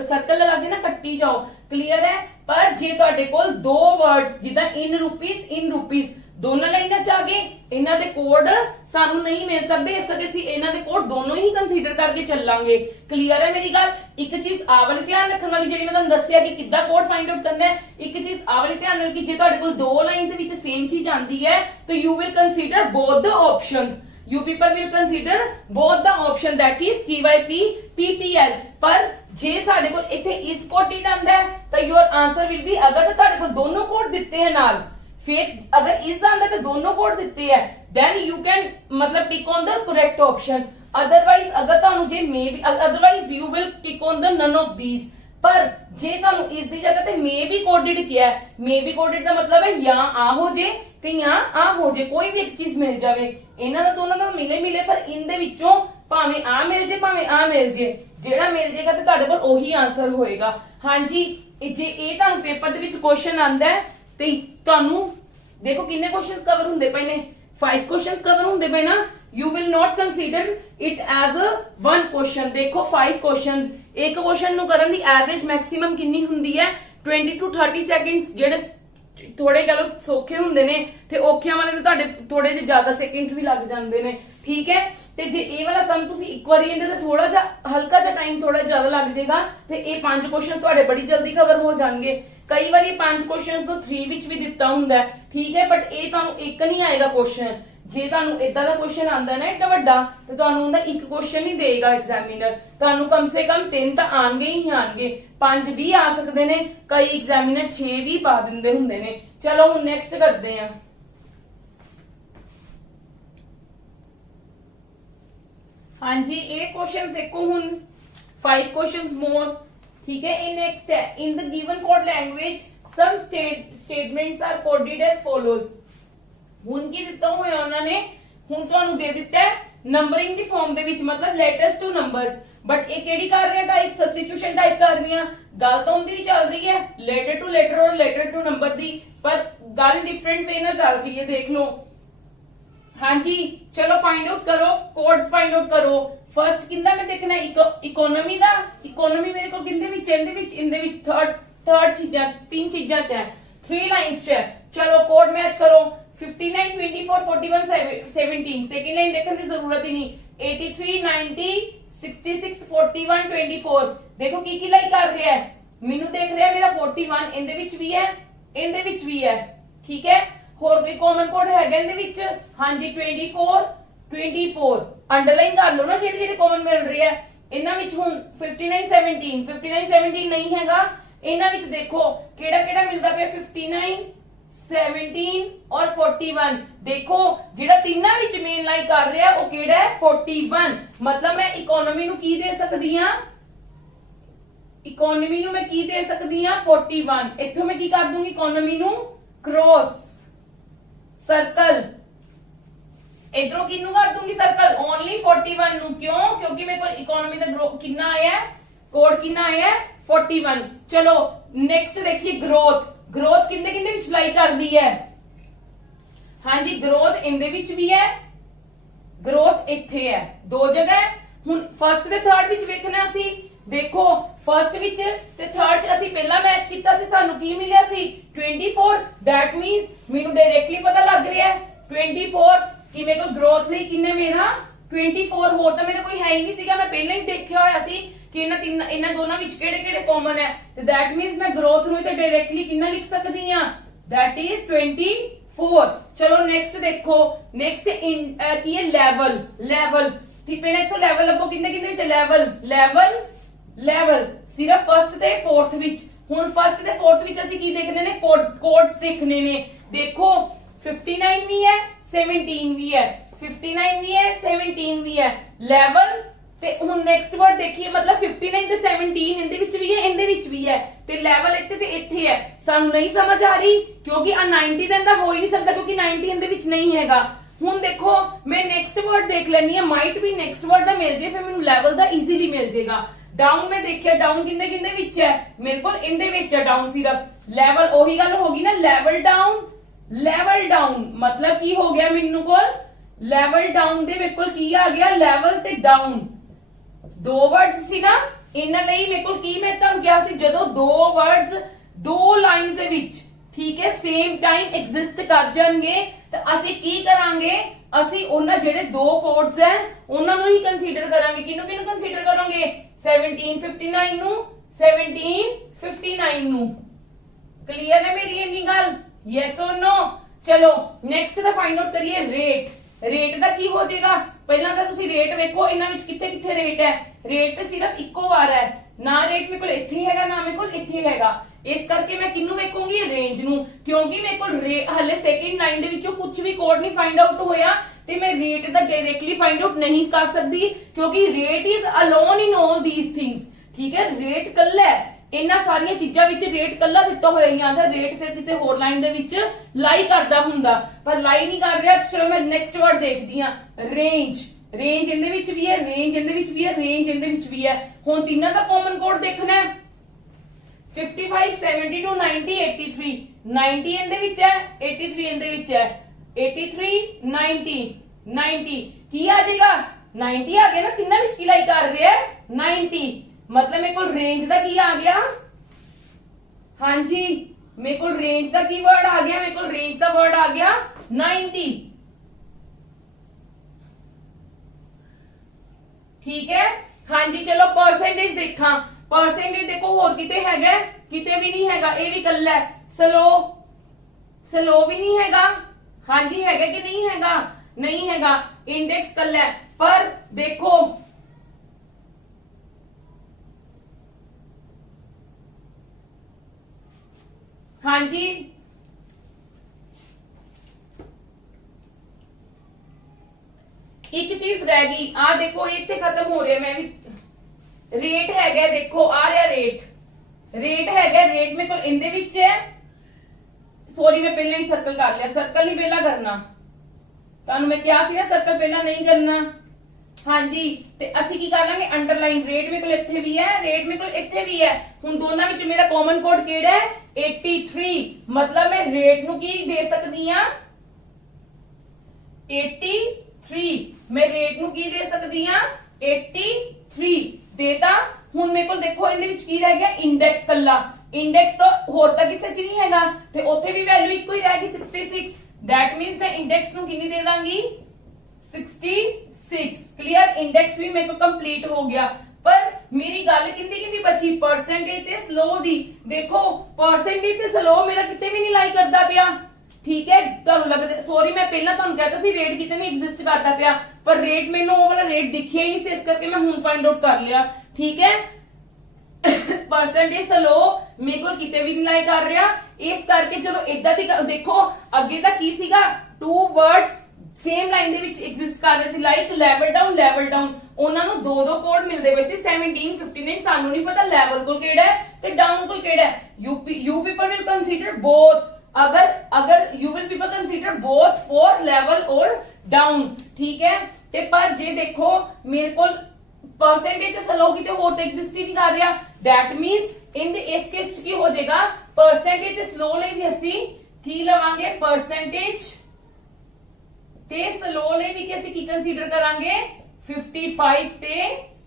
ਸਰਕਲ ਲਗਾ ਕੇ ਨਾ ਕੱਟੀ ਜਾਓ। ਕਲੀਅਰ ਹੈ। ਪਰ ਜੇ ਤੁਹਾਡੇ ਕੋਲ ਦੋ ਵਰਡਸ ਜਿੱਦਾਂ ਇਨ ਰੁਪੀਸ दोनों लाइना च आ गए, इन्हां दे कोड सानू नहीं मिल सकते, इस करके ਅਸੀਂ इन्हां दे कोड दोनों ही कंसीडर करके ਚੱਲਾਂਗੇ। क्लियर है मेरी गल। एक चीज आ वाली ध्यान रखने वाली ਜਿਹੜੀ ਮੈਂ ਤੁਹਾਨੂੰ ਦੱਸਿਆ ਕਿ ਕਿੱਦਾਂ ਕੋਡ फाइंड आउट करना है, एक चीज आ वाली ध्यान ਨਾਲ ਕਿ ਜੇ ਤੁਹਾਡੇ ਕੋਲ ਦੋ ਲਾਈਨਸ ਦੇ ਵਿੱਚ ਸੇਮ ਚੀਜ਼ ਆਂਦੀ ਹੈ तो you will consider both the options, you people will consider both the option, that is TYP PPL। पर ਜੇ ਸਾਡੇ ਕੋਲ ਇੱਥੇ is quoted ਆਂਦਾ ਹੈ ਤਾਂ your answer will be, अगर ਤੁਹਾਡੇ ਕੋਲ ਦੋਨੋਂ ਕੋਡ ਦਿੱਤੇ हैं ਨਾਲ, फिर अगर इस आंदा तो दोनों कोड दिते है, देन यू कैन मतलब tick on the correct option. Otherwise अगर तानू जे maybe, otherwise you will tick on the none of these. पर जे तानू इस दी जगह ते मे बी कोडेड किया है, मे बी कोडेड का मतलब है या आ हो जे ते या आ हो जे, कोई भी एक चीज मिल जावे। इन्हां दा दोनों दा मिले पर इन दे विचों भावें आ मिल जे भावें आ मिल जे, जेड़ा मिल जेगा ते तुहाडे कोल ओही आंसर होएगा। हां जी, जे ए तानू पेपर दे विच क्वेश्चन आंदा है ਤੇ ਤੁਹਾਨੂੰ ਦੇਖੋ ਕਿੰਨੇ ਕੁਐਸਚਨਸ ਕਵਰ ਹੁੰਦੇ ਪਏ ਨੇ, 5 ਕੁਐਸਚਨਸ ਕਵਰ ਹੁੰਦੇ ਪਏ ਨਾ। You will not consider it as one question. ਦੇਖੋ 5 ਕੁਐਸਚਨਸ, ਇੱਕ ਕੁਐਸਚਨ ਨੂੰ ਕਰਨ ਦੀ ਐਵਰੇਜ ਮੈਕਸਿਮਮ ਕਿੰਨੀ ਹੁੰਦੀ ਹੈ 20 to 30 ਸੈਕਿੰਡਸ। ਜਿਹੜੇ ਥੋੜੇ ਕਹ ਲੋ ਸੌਖੇ ਹੁੰਦੇ ਨੇ ਤੇ ਔਖਿਆਂ ਵਾਲੇ ਤੇ ਤੁਹਾਡੇ ਥੋੜੇ ਜਿਹੇ ਜ਼ਿਆਦਾ ਸੈਕਿੰਡਸ ਵੀ ਲੱਗ ਜਾਂਦੇ ਨੇ। ਠੀਕ ਹੈ, ਤੇ ਜੇ ਇਹ ਵਾਲਾ ਸਮ ਤੁਸੀਂ ਇੱਕ ਵਾਰੀ ਇਹਦੇ ਤੇ ਥੋੜਾ ਜਿਹਾ ਹਲਕਾ ਜਿਹਾ ਟਾਈਮ ਥੋੜਾ ਜ਼ਿਆਦਾ ਲੱਗ ਜਾਏਗਾ ਤੇ ਇਹ 5 ਕੁਐਸਚਨਸ ਤੁਹਾਡੇ ਬੜੀ ਜਲਦੀ ਕਵਰ ਹੋ ਜਾਣਗੇ। कई बार 5 क्वेश्चंस तो 3 विच भी दिता हुंदा है। ठीक है, बट ये तुहानू एक नहीं आएगा क्वेश्चन। जे तुहानू इदां दा क्वेश्चन आंदा ना एडा वड्डा ते तुहानू उंदा एक क्वेश्चन ही देगा एग्जामिनर, तुहानू कम से कम 3 तो आणगे ही आणगे, 5 भी आ सकदे ने, कई एग्जामिनर 6 भी पा दिंदे हुंदे ने। चलो हुण नेक्स्ट करदे हां। हां जी, ये क्वेश्चन देखो हुण 5 क्वेश्चंस मोर। ठीक है, ये नेक्स्ट है। In the given code language some statements are coded as follows. हुन की दिता होया उन्होंने, हुन तुहानू दे दिता है नंबरिंग दी फॉर्म दे विच, मतलब लेटर्स टू नंबर्स। बट ये केड़ी कर रहे हैं टाइप, सब्स्टिट्यूशन टाइप कर रही हैं। गल तो उनदी चल रही है लेटर टू लेटर और लेटर टू नंबर दी, पर गल डिफरेंट वे ना चल रही है। देख लो। हाँ जी, चलो फाइंड आउट करो, कोड्स फाइंड आउट करो। फर्स्ट किंदा मैं देखना इकोनॉमी दा, इकोनॉमी मेरे को किंदे विच इंदे विच थर्ड चीजां 3 चीजां च है, 3 लाइंस च है। चलो कोड मैच करो। 59 24 41 17, सेकंड लाइन देखने की जरूरत ही नहीं। 83 90 66 41 24, देखो की लाई कर रहा है, मेनू देख रहा है मेरा 41 इंदे विच भी है, इंदे विच भी है। ठीक है, होर कोई कॉमन कोड है इंदे विच? हां जी, 24 अंडरलाइन कर लो ना जेडे जेडे कॉमन मिल रही है। इन्हां विच हुण 59 17 नहीं हैगा। इन्हां विच देखो केड़ा केड़ा मिलदा पिया 59 17 और 41। देखो जेड़ा तीनां विच मेन लाइन कर रहा है वो केड़ा है 41। मतलब मैं इकोनॉमी नू की दे सकदी हां, इकोनॉमी नू मैं की दे सकदी हां 41। इत्थों मैं की कर दूंगी इकोनॉमी नू क्रॉस सर्कल, इधरों किन्नू कर दूंगी सर्कल ओनली 41 नु। क्यों? क्योंकि मेरे को इकोनॉमी का कितना आया है, कोड कितना आया है 41। चलो नेक्स्ट देखिए ग्रोथ। ग्रोथ किंदे किंदे विच लाई कर दी है? हां जी, ग्रोथ इंदे विच भी है, ग्रोथ इत्थे है, 2 जगह है। हुन फर्स्ट ते थर्ड विच वेखना सी। देखो फर्स्ट विच ते थर्ड च असी पहला मैच कीता सी, सानू की मिलिया सी 24। दैट मींस मेनू डायरेक्टली पता लग रहा है 24 कि मेरे को ग्रोथ ਲਈ ਕਿੰਨੇ ਮੇਰਾ 24, ਹੋਰ ਤਾਂ ਮੇਰਾ ਕੋਈ ਹੈ ਹੀ ਨਹੀਂ ਸੀਗਾ। ਮੈਂ ਪਹਿਲਾਂ ਹੀ ਦੇਖਿਆ ਹੋਇਆ ਸੀ ਕਿ ਇਹਨਾਂ ਦੋਨਾਂ ਵਿੱਚ ਕਿਹੜੇ-ਕਿਹੜੇ ਕਾਮਨ ਹੈ, ਤੇ ਦੈਟ ਮੀਨਸ ਮੈਂ ਗ੍ਰੋਥ ਨੂੰ ਤੇ ਡਾਇਰੈਕਟਲੀ ਕਿੰਨਾ ਲਿਖ ਸਕਦੀ ਆ, ਦੈਟ ਇਜ਼ 24। ਚਲੋ नेक्स्ट देखो, नेक्स्ट की है लेवल। लेवल ठीक, पहले इथों लेवल ਲੱਭੋ, ਕਿੰਨੇ ਕਿੰਨੇ ਵਿੱਚ लेवल ਲੈਵਲ ਸਿਰਫ ਫਸਟ ਤੇ ਫੋਰਥ ਵਿੱਚ। ਹੁਣ ਫਸਟ ਤੇ ਫੋਰਥ ਵਿੱਚ ਅਸੀਂ ਕੀ ਦੇਖਣੇ ਨੇ, ਕੋਡਸ ਦੇਖਣੇ ਨੇ। ਦੇਖੋ 59 ਵੀ ਹੈ 17 ਵੀ ਹੈ, 59 ਵੀ ਹੈ 17 ਵੀ ਹੈ ਲੈਵਲ। ਤੇ ਹੁਣ ਨੈਕਸਟ ਵਰਡ ਦੇਖੀਏ, ਮਤਲਬ 59 ਤੇ 17 ਇਹਦੇ ਵਿੱਚ ਵੀ ਹੈ ਇਹਦੇ ਵਿੱਚ ਵੀ ਹੈ, ਤੇ ਲੈਵਲ ਇੱਥੇ ਤੇ ਇੱਥੇ ਹੈ। ਸਾਨੂੰ ਨਹੀਂ ਸਮਝ ਆ ਰਹੀ ਕਿਉਂਕਿ ਆ 90 ਦਾ ਇਹਦਾ ਹੋ ਹੀ ਨਹੀਂ ਸਕਦਾ ਕਿਉਂਕਿ 90 ਇਹਦੇ ਵਿੱਚ ਨਹੀਂ ਹੈਗਾ। ਹੁਣ ਦੇਖੋ ਮੈਂ ਨੈਕਸਟ ਵਰਡ ਦੇਖ ਲੈਣੀ ਹੈ, ਮਾਈਟ ਵੀ ਨੈਕਸਟ ਵਰਡ ਦਾ ਮਿਲ ਜੇ ਫਿਰ ਮੈਨੂੰ ਲੈਵਲ ਦਾ ਈਜ਼ੀਲੀ ਮਿਲ ਜੇਗਾ। ਡਾਊਨ ਮੈਂ ਦੇਖਿਆ, ਡਾਊਨ ਕਿੰਨੇ ਕਿੰਨੇ ਵਿੱਚ ਹੈ, ਮੇਰੇ ਕੋਲ ਇਹਦੇ ਵਿੱਚ ਹੈ ਡਾਊਨ ਸਿਰਫ। ਲੈਵਲ ਉਹੀ ਗੱਲ ਹੋ ਗਈ ਨਾ, ਲੈਵਲ ਡਾਊਨ ਮਤਲਬ ਕੀ ਹੋ ਗਿਆ ਮੈਨੂੰ ਕੋਲ, ਲੈਵਲ ਡਾਊਨ ਦੇ ਮੇਰੇ ਕੋਲ ਕੀ ਆ ਗਿਆ, ਲੈਵਲ ਤੇ ਡਾਊਨ ਦੋ ਵਰਡਸ ਸੀ ਨਾ। ਇਹਨਾਂ ਲਈ ਮੇਰੇ ਕੋਲ ਕੀ, ਮੈਂ ਤੁਹਾਨੂੰ ਕਿਹਾ ਸੀ ਜਦੋਂ ਦੋ ਵਰਡਸ ਦੋ ਲਾਈਨਸ ਦੇ ਵਿੱਚ ਠੀਕ ਹੈ ਸੇਮ ਟਾਈਮ ਐਗਜ਼ਿਸਟ ਕਰ ਜਾਣਗੇ ਤਾਂ ਅਸੀਂ ਕੀ ਕਰਾਂਗੇ, ਅਸੀਂ ਉਹਨਾਂ ਜਿਹੜੇ ਦੋ ਕੋਡਸ ਹੈ ਉਹਨਾਂ ਨੂੰ ਹੀ ਕੰਸੀਡਰ ਕਰਾਂਗੇ। ਕਿਹਨੂੰ ਕਿਹਨੂੰ ਕੰਸੀਡਰ ਕਰਾਂਗੇ, 1759 ਨੂੰ 1759 ਨੂੰ। ਕਲੀਅਰ ਹੈ ਮੇਰੀ ਇੰਨੀ ਗੱਲ, ਯੈਸ অর ਨੋ। ਚਲੋ ਨੈਕਸਟ ਦਾ ਫਾਈਂਡ ਆਊਟ ਕਰੀਏ ਰੇਟ। ਰੇਟ ਦਾ ਕੀ ਹੋ ਜਾਏਗਾ, ਪਹਿਲਾਂ ਤਾਂ ਤੁਸੀਂ ਰੇਟ ਵੇਖੋ ਇਹਨਾਂ ਵਿੱਚ ਕਿੱਥੇ ਕਿੱਥੇ ਰੇਟ ਹੈ। ਰੇਟ ਤੇ ਸਿਰਫ ਇੱਕੋ ਵਾਰ ਹੈ ਨਾ, ਰੇਟ ਮੇਰੇ ਕੋਲ ਇੱਥੇ ਹੈਗਾ ਨਾ ਮੇਰੇ ਕੋਲ ਇੱਥੇ ਹੈਗਾ। ਇਸ ਕਰਕੇ ਮੈਂ ਕਿਹਨੂੰ ਵੇਖੂੰਗੀ, ਰੇਂਜ ਨੂੰ, ਕਿਉਂਕਿ ਮੇਰੇ ਕੋਲ ਹਲੇ ਸੈਕਿੰਡ ਲਾਈਨ ਦੇ ਵਿੱਚੋਂ ਕੁਝ ਵੀ ਕੋਡ ਨਹੀਂ ਫਾਈਂਡ ਆਊਟ ਹੋਇਆ ਤੇ ਮੈਂ ਰੇਟ ਦਾ ਡਾਇਰੈਕਟਲੀ ਫਾਈਂਡ ਆਊਟ ਨਹੀਂ ਕਰ ਸਕਦੀ ਕਿਉਂਕਿ rate is alone in all these things. ਠੀਕ ਹੈ, ਰੇਟ ਕੱਲਾ ਹੈ ਇਹਨਾਂ ਸਾਰੀਆਂ ਚੀਜ਼ਾਂ ਵਿੱਚ, ਰੇਟ ਕੱਲਾ ਦਿੱਤਾ ਹੋਇਆ ਹੀ ਆਂਦਾ। ਰੇਟ ਫਿਰ ਕਿਸੇ ਹੋਰ ਲਾਈਨ ਦੇ ਵਿੱਚ ਲਾਈ ਕਰਦਾ ਹੁੰਦਾ ਪਰ ਲਾਈ ਨਹੀਂ ਕਰ ਰਿਹਾ। ਚਲੋ ਮੈਂ ਨੈਕਸਟ ਵਰਡ ਦੇਖਦੀ ਆ, ਰੇਂਜ। ਰੇਂਜ ਇਹਦੇ ਵਿੱਚ ਵੀ ਹੈ, ਰੇਂਜ ਇਹਦੇ ਵਿੱਚ ਵੀ ਹੈ, ਰੇਂਜ ਇਹਦੇ ਵਿੱਚ ਵੀ ਹੈ। ਹੁਣ ਤਿੰਨਾਂ ਦਾ ਕਾਮਨ ਕੋਡ ਦੇਖਣਾ ਹੈ, 55 72 90 83। 90 ਇਹਦੇ ਵਿੱਚ ਹੈ 83 ਇਹਦੇ ਵਿੱਚ ਹੈ, 83 90 90 ਕੀ ਆ ਜਾਏਗਾ, 90 ਆ ਗਿਆ ਨਾ, ਤਿੰਨਾਂ ਵਿੱਚ ਕੀ ਲਾਈ ਕਰ ਰਿਹਾ ਹੈ 90। मतलब मेरे को रेंज का की आ गया, हाँ जी मेरे को रेंज का की वर्ड आ गया, मेरे को रेंज का वर्ड आ गया 90। ठीक है, हाँ जी चलो परसेंटेज देखा। परसेंटेज देखो होर किते हैगा, किते भी नहीं हैगा, ये भी कल्ला है। स्लो भी नहीं हैगा, हाँ जी हैगा कि नहीं हैगा, नहीं हैगा। इंडेक्स कल्ला है पर देखो हाँ जी एक चीज रह गई, आ देखो इतने खत्म हो रहा है। मैं भी रेट है, देखो आ रहा रेट है, रेट में कोई इंदे विच है। सॉरी मैं पहले ही सर्कल कर लिया, सर्कल नहीं पहला करना, तुहानू मैं क्या सी ना सर्कल पहला नहीं करना। हाँ जी ते असी की कर लांगे अंडरलाइन। रेट मेरे को इत्थे भी है, रेट मेरे को इत्थे भी है। हुण दोनों विच मेरा कॉमन कोड केड़ा है 83। मतलब मैं रेट नू की दे सकदी हां 83, मैं रेट नू की दे सकदी हां 83 देता। हुण मेरे को देखो इहदे विच की रह गया इंडेक्स कल्ला, इंडेक्स तो होर तां किसे च नहीं हैगा ते उत्थे भी वैल्यू इक्को ही रह गई 66। दैट मींस मैं इंडेक्स नू कितनी दे दांगी 66। क्लियर, इंडेक्स भी मेरे को कंप्लीट हो गया। पर मेरी गल किंदी किंदी बची, परसेंटेज ते स्लो दी। देखो परसेंटेज ते स्लो मेरा किते भी नहीं लाई करदा पिया। ठीक है, तुहानू लगदा, सॉरी मैं पहला तुहानू कहता सी रेट किते नहीं एग्जिस्ट करदा पिया पर रेट मैनू वो वाला रेट दिखिया ही नहीं सी, इस करके मैं हुण फाइंड आउट कर लिया। ठीक है परसेंटेज स्लो मेरे को किते भी नहीं लाई कर रहा, इस करके जदों इदां दी देखो अगे दा की सीगा, टू वर्ड्स सेम लाइन दे विच एग्जिस्ट कर रहे सी, लाइक लेवल डाउन। ਉਹਨਾਂ ਨੂੰ ਦੋ ਦੋ ਕੋਡ ਮਿਲਦੇ ਪਏ ਸੀ 17 59। ਸਾਨੂੰ ਨਹੀਂ ਪਤਾ ਲੈਵਲ ਕੋਲ ਕਿਹੜਾ ਹੈ ਤੇ ਡਾਊਨ ਕੋਲ ਕਿਹੜਾ ਹੈ। You people will consider both, अगर you will people consider both for level और डाउन। ठीक है, ते पर जे देखो मेरे को परसेंटेज स्लो की होर तो एग्जिस्ट ही नहीं कर रहा। दैट मींस इन इस केस च की हो जाएगा, परसेंटेज स्लो ਲਈ भी ਅਸੀਂ ਕੀ ਲਵਾਂਗੇ, परसेंटेज ਤੇ स्लो ਲਈ ਵੀ ਅਸੀਂ ਕੀ ਕੰਸੀਡਰ ਕਰਾਂਗੇ 55 ਤੇ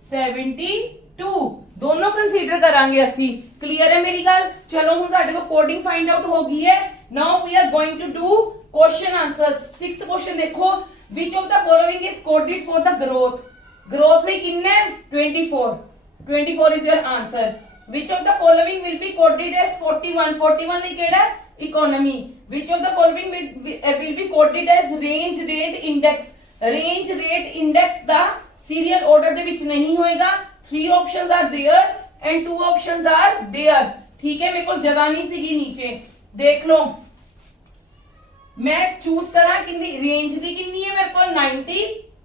72 दोनों कंसीडर करांगे असी। क्लियर है मेरी गल। चलो हुण साडे को कोडिंग फाइंड आउट हो गई है। Now we are going to do question answers. 6th question देखो, which of the following is coded for the growth. Growth ਲਈ किन्ने 24 is your answer. Which of the following will be coded as 41 ਲਈ ਕਿਹੜਾ economy. Which of the following will be coded as range rate index. Range rate index ਦਾ serial order ਦੇ ਵਿੱਚ नहीं होएगा 3 options are there and 2 options are there. ठीक है, मेरे को जगह नहीं सीगी नीचे, देख लो मैं चूज करा कि रेंज दी कितनी है मेरे को 90,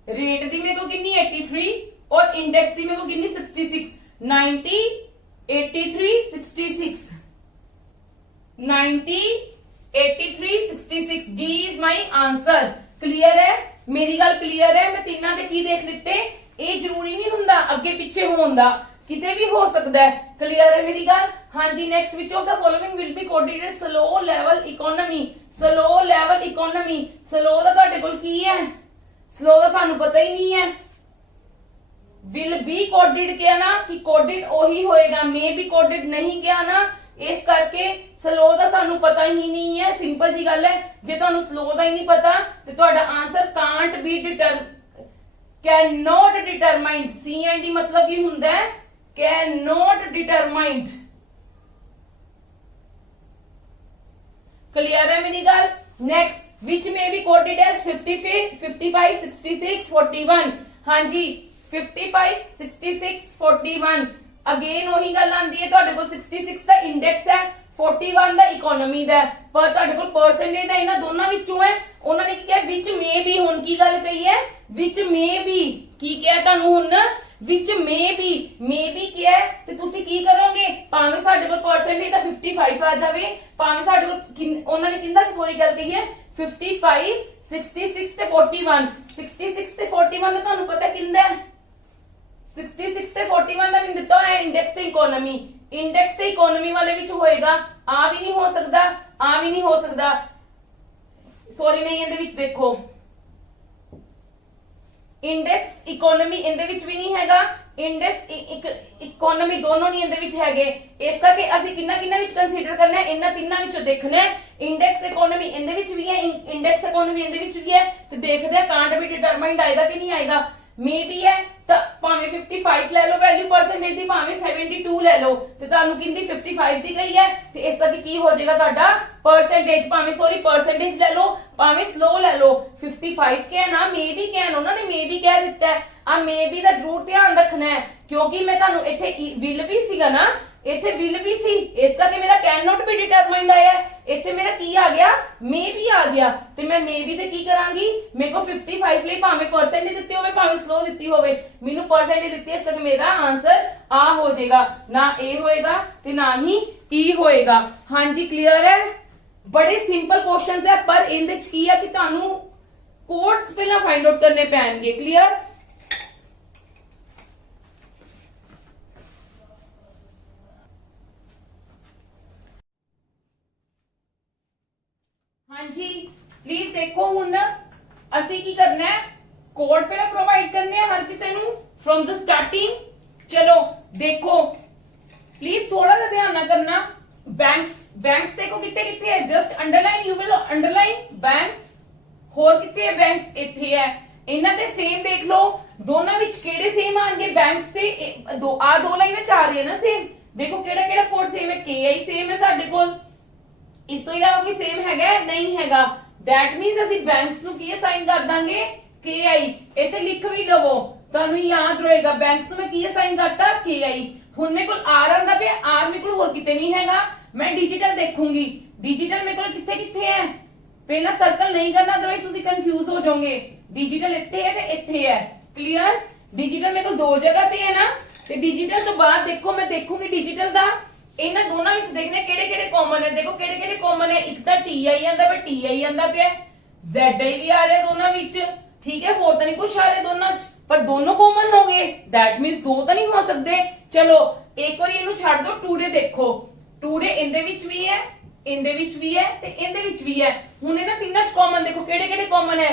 रेट दी मेरे को कितनी 83 और इंडेक्स दी मेरे को कितनी 66। 90 83 66 90 83 66 D is my answer. Clear है, मेरी गल क्लियर है। मैं तीनों के की देख लिते, ये जरूरी नहीं हुंदा अगे पिछे होंदा, किते भी हो सकता है। क्लियर है मेरी गल? हाँ जी। Next, which of the following will be coordinated slow level economy. Slow level economy, slow दा तुहाडे कोल की है? स्लो दा सानू पता ही नहीं है। विल बी कोडेड किया ना कि कोडेड ओही होएगा, मे बी कोडेड नहीं किया ना, इस करके स्लो दा सानू पता ही नहीं है। सिंपल जी गल है, जे तुहानू स्लो दा ही नहीं पता तो तुहाडा answer can't be can not determined. C and D मतलब की हुंदा है कैन नॉट डिटरमाइंड। क्लियर है मेरी गल? Next, which may be coded as 55 66 41। हाँ जी, 55 66 41। अगेन वही गल आंदी है, तुहाडे कोल 66 दा इंडेक्स है, 41 दा इकोनॉमी दा, पर तुहाडे कोल परसेंटेज दा इना दोनों विचों है। उन्होंने क्या विच मे बी, हुन की गल कही है विच मे बी, की क्या तुहानू हुन विच मे बी क्या है ते तुसी की करोगे, भावें साडे कोल परसेंटेज दा 55 आ जावे, भावें साडे कोल उन्होंने किंदा सॉरी गल कही है 55 66 ते 41। 66 ते 41 दा तुहानू पता किंदा है 66 ਤੇ 41 ਦਾ ਮੈਨੂੰ ਦਿੱਤਾ ਹੈ ਇੰਡੈਕਸ ਤੇ ਇਕਨੋਮੀ। ਇੰਡੈਕਸ ਤੇ ਇਕਨੋਮੀ ਵਾਲੇ ਵਿੱਚ ਹੋਏਗਾ, ਆ ਵੀ ਨਹੀਂ ਹੋ ਸਕਦਾ, ਆ ਵੀ ਨਹੀਂ ਹੋ ਸਕਦਾ। ਸੌਰੀ ਨਹੀਂ, ਇਹਦੇ ਵਿੱਚ ਦੇਖੋ ਇੰਡੈਕਸ ਇਕਨੋਮੀ ਇਹਦੇ ਵਿੱਚ ਵੀ ਨਹੀਂ ਹੈਗਾ, ਇੰਡੈਕਸ ਇਕਨੋਮੀ ਦੋਨੋਂ ਨਹੀਂ ਇਹਦੇ ਵਿੱਚ ਹੈਗੇ। ਇਸ ਕਰਕੇ ਅਸੀਂ ਕਿੰਨਾ ਕਿੰਨਾ ਵਿੱਚ ਕੰਸੀਡਰ ਕਰਨਾ ਹੈ, ਇਹਨਾਂ ਤਿੰਨਾਂ ਵਿੱਚੋਂ ਦੇਖਣਾ ਹੈ। ਇੰਡੈਕਸ ਇਕਨੋਮੀ ਇਹਦੇ ਵਿੱਚ ਵੀ ਹੈ, ਇੰਡੈਕਸ ਇਕਨੋਮੀ ਇਹਦੇ ਵਿੱਚ ਵੀ ਹੈ, ਤੇ ਦੇਖਦੇ ਆ ਕਾਂਟ ਵੀ ਡਿਟਰਮਾਈਨਡ ਆਏਗਾ ਕਿ ਨਹੀਂ ਆਏਗਾ। मे भी है तो भावे 55 ले लो वैल्यू परसेंटेज दी, भावे 72 ले लो, ते तुहानू किंदी 55 दी गई है, ते इस करके की हो जाएगा तुहाडा परसेंटेज, भावे सॉरी परसेंटेज ले लो, भावे स्लो ले लो। 55 क्या है ना, मे भी क्या है, उन्होंने मे भी कह दिता है। आ मे भी दा जरूर ध्यान रखना है, क्योंकि मैं तुहानू इत्थे विल भी सीगा ना, इत्थे विल भी सी, इस करके मेरा कैन नॉट बी डिटरमाइंड आया, इत्थे मेरा की आ गया मे भी आ गया, ते मैं मे भी ते की करांगी, मेरे को 55 ਲਈ ਭਾਵੇਂ परसेंटेज ਦਿੱਤੀ ਹੋਵੇ ਭਾਵੇਂ स्लो ਦਿੱਤੀ ਹੋਵੇ, ਮੈਨੂੰ परसेंटेज ਦਿੱਤੀ, ਇਸ ਕਰਕੇ ਮੇਰਾ ਆਨਸਰ ਆ ਹੋ ਜਾਏਗਾ, ਨਾ ए ਹੋਏਗਾ ਤੇ ਨਾ ਹੀ ई ਹੋਏਗਾ। ਹਾਂਜੀ क्लियर है? बड़े सिंपल क्वेश्चंस है, पर ਇਹਦੇ ਚ ਕੀ ਹੈ ਕਿ ਤੁਹਾਨੂੰ ਕੋਡਸ ਪਹਿਲਾਂ फाइंड आउट करने ਪੈਣਗੇ। क्लियर? हाँ जी, प्लीज देखो हुन असी की करना है, कोड पहले प्रोवाइड करने हैं हर किसी नू फ्रॉम द स्टार्टिंग। चलो देखो प्लीज थोड़ा सा ध्यान ना करना। बैंक्स देखो कितने कितने है, just underline, you will underline banks. होर कितने है बैंक्स, इत्थे है। इन्हां दे सेम देख लो, दोनों विच केड़े सेम आएंगे बैंक्स ते दो लाइनां च आ रही है ना सेम। देखो केड़ा केड़ा कोड सेम है, केआई सेम है साडे कोल, इस तो इलावा कोई सेम हैगा नहीं हैगा। दैट मीन्स असि बैंक्स नू की असाइन कर दांगे केआई। इथे लिख भी लवो, तुहानू याद रहेगा बैंक्स नू मैं की असाइन करता केआई। हुण मेरे कोल आर आंदा पिया, आर मेरे कोल होर किते नहीं हैगा, मैं डिजिटल देखूंगी। डिजिटल मेरे कोल किथे किथे है, पहला सर्कल नहीं करना अदरवाइज तुसी कंफ्यूज हो जाओगे। डिजिटल इत्थे है ते इत्थे है। क्लियर? डिजिटल मेरे को दो जगह ते है ना, ते डिजिटल तो बाद देखो मैं देखूंगी डिजिटल दा, इन्हां दोनों विच देखने केड़े केड़े कॉमन है। देखो केड़े केड़े कॉमन है, एक तो टीआई आंदा पे टीआई आंदा पे, जेडआई भी आ रहा दोनों विच, ठीक है, होर तो नहीं कुछ आ रहा दोनों च, पर दोनों कॉमन हो गए, दैट मीन्स दो तो नहीं हो सकते। चलो एक बार इनू छाड़ दो, टूडे देखो, टूडे इंदे विच भी है, इंदे विच भी है ते इंदे विच भी है। हुण इन्हां तीनां च कॉमन देखो केड़े केड़े कॉमन है,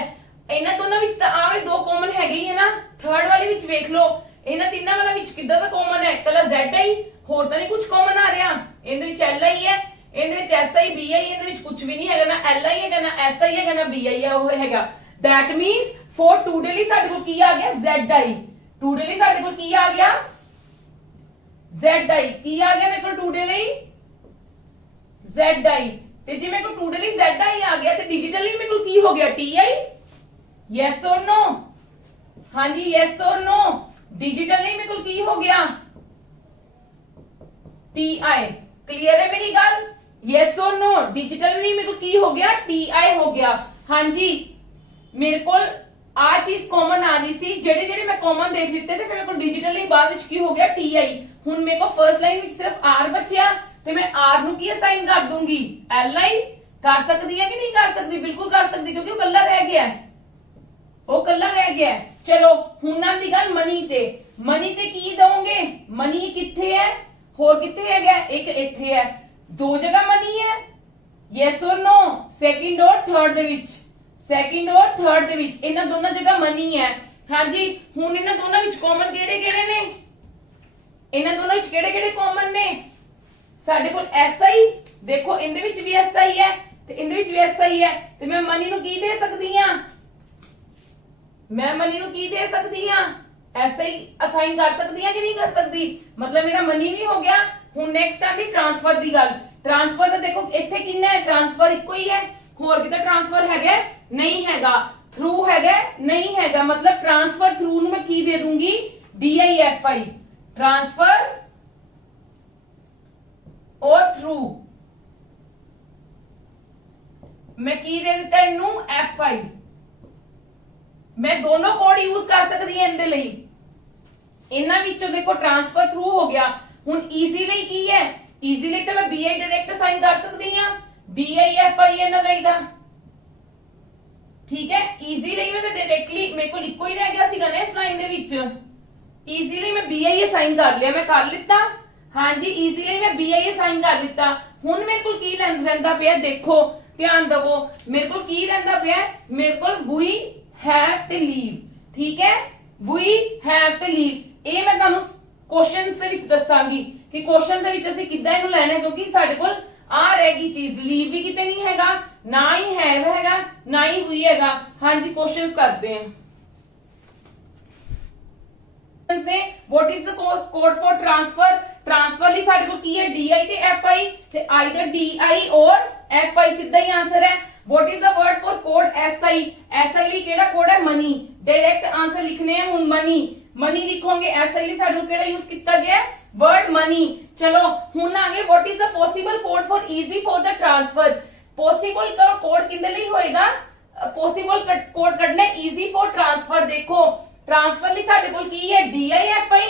इन्हां दोनों विच तां आ वाले दो कॉमन हैगे ही है ना। थर्ड वाले विच देख लो, इन्हां तीनां वाला विच किद्दां दा कॉमन है, कला जेडआई, होर तो नहीं कुछ कॉमन आ रहा। इहदे विच एलआई है, इहदे विच एसआई बीआई, इहदे विच कुछ भी नहीं हैगा, ना एलआई है ना एसआई है ना बीआई है वो हैगा। दैट मींस फॉर टूडे ਲਈ ਸਾਡੇ ਕੋਲ ਕੀ ਆ ਗਿਆ जेडआई। टूडे ਲਈ ਸਾਡੇ ਕੋਲ ਕੀ ਆ ਗਿਆ जेडआई। ਕੀ ਆ ਗਿਆ ਮੇਰੇ ਕੋਲ टूडे ਲਈ जेडआई। ਤੇ ਜੇ ਮੇਰੇ ਕੋਲ टूडे ਲਈ जेडआई ਆ ਗਿਆ ਤੇ डिजिटल ਲਈ ਮੇਰੇ ਕੋਲ ਕੀ ਹੋ ਗਿਆ टीआई। यस और नो? हाँ जी यस और नो? डिजिटल नहीं मेरे को की हो गया TI। क्लियर है मेरी गल? यस और नो? डिजिटल नहीं मेरे को की हो गया TI हो गया। हाँ जी, मेरे को आ चीज कॉमन आ रही सी, जेडे जेडे मैं कॉमन देख लेते थे, फिर मेरे को डिजिटली बाद विच की हो गया TI। हुन मेरे को फर्स्ट लाइन विच सिर्फ R बचिया, ते मैं R नु की असाइन कर दूंगी LI। कर सकती है कि नहीं कर सकती? बिल्कुल कर सकती, क्योंकि वो कल्ला रह गया है, वो कल्ला रह गया है। चलो हुन आंदी गल मनी ते। मनी ते की दोगे? मनी किथे है, होर किथे है? एक इथे है, दो जगह मनी है। यस और नो? सेकंड और थर्ड दे विच, सेकंड और थर्ड दे विच इन्हां दोनों जगह मनी है। हाँ जी, हुन इन्हां दोनों विच कॉमन केड़े-केड़े ने? इन्हां दोनों विच केड़े-केड़े कॉमन ने? साडे कोल SI, देखो इनदे विच भी SI है ते इनदे विच भी SI है, ते मैं मनी नु की दे सकदी हां? मैं मनी नु की दे सकदी हां? SI असाइन कर सकदी हां कि नहीं कर सकदी? मतलब मेरा मनी भी हो गया। हुन नेक्स्ट आंदी ट्रांसफर दी गल। ट्रांसफर तो देखो इत्थे किन्ना है, ट्रांसफर इक्को ही है, होर किते ट्रांसफर हैगा? नहीं हैगा। थ्रू हैगा? नहीं हैगा। मतलब ट्रांसफर थ्रू नु मैं की दे दूंगी DIFI, ट्रांसफर और थ्रू मैं की दे दिता इनू FI। मैं दोनों कोड यूज कर सकती है इनदे लई। इन्हां विचों देखो ट्रांसफर थ्रू हो गया। हुन इजी लई की है? इजी लई तो मैं BI डायरेक्ट असाइन कर सकती हां, DIFI इन्हां लई दा। ठीक है, इजी लई मैं तो डायरेक्टली मेरे को इक्को ही रह गया सीगा ना इस लाइन दे विच। इजीली मैं BI असाइन कर लिया, मैं कर लिता। हाँ जी, इजीली मैं BI असाइन कर लिता। हुन मेरे को की रहिंदा पिया, देखो ध्यान दवो, मेरे को की रहिंदा पिया, मेरे को वी हैव ते लीव। ठीक है, वी हैव ते लीव। ये मैं तुहानू क्वेश्चन दे विच दसांगी कि क्वेश्चन दे विच असीं किद्दां इहनूं लैणा है, क्योंकि साडे कोल आ रहेगी चीज। लीव भी किते नहीं हैगा, ना ही हैव हैगा, ना ही वी हैगा। हाँ जी, क्वेश्चंस करते हैं। What is the code for transfer? Transfer ਲਈ ਸਾਡੇ ਕੋਲ ਕੀ ਹੈ DI ਤੇ FI, ਤੇ either DI और FI ਸਿੱਧਾ ਹੀ ਆਨਸਰ ਹੈ। What is the word for code SI? SI ਲਈ ਕਿਹੜਾ ਕੋਡ ਹੈ? ਮਨੀ। डायरेक्ट आंसर लिखने हैं हुन मनी। मनी लिखोगे, SI ਲਈ ਸਾਡੇ ਕੋਲ ਕਿਹੜਾ ਯੂਜ਼ ਕੀਤਾ ਗਿਆ? Word money. चलो हुन आगे what is the possible code for easy for the transfer? Possible का कोड किंदे ਲਈ होएगा? पॉसिबल कोड ਕੱਢਣਾ easy for transfer। देखो ट्रांसफर ਲਈ ਸਾਡੇ ਕੋਲ ਕੀ ਹੈ DIFI,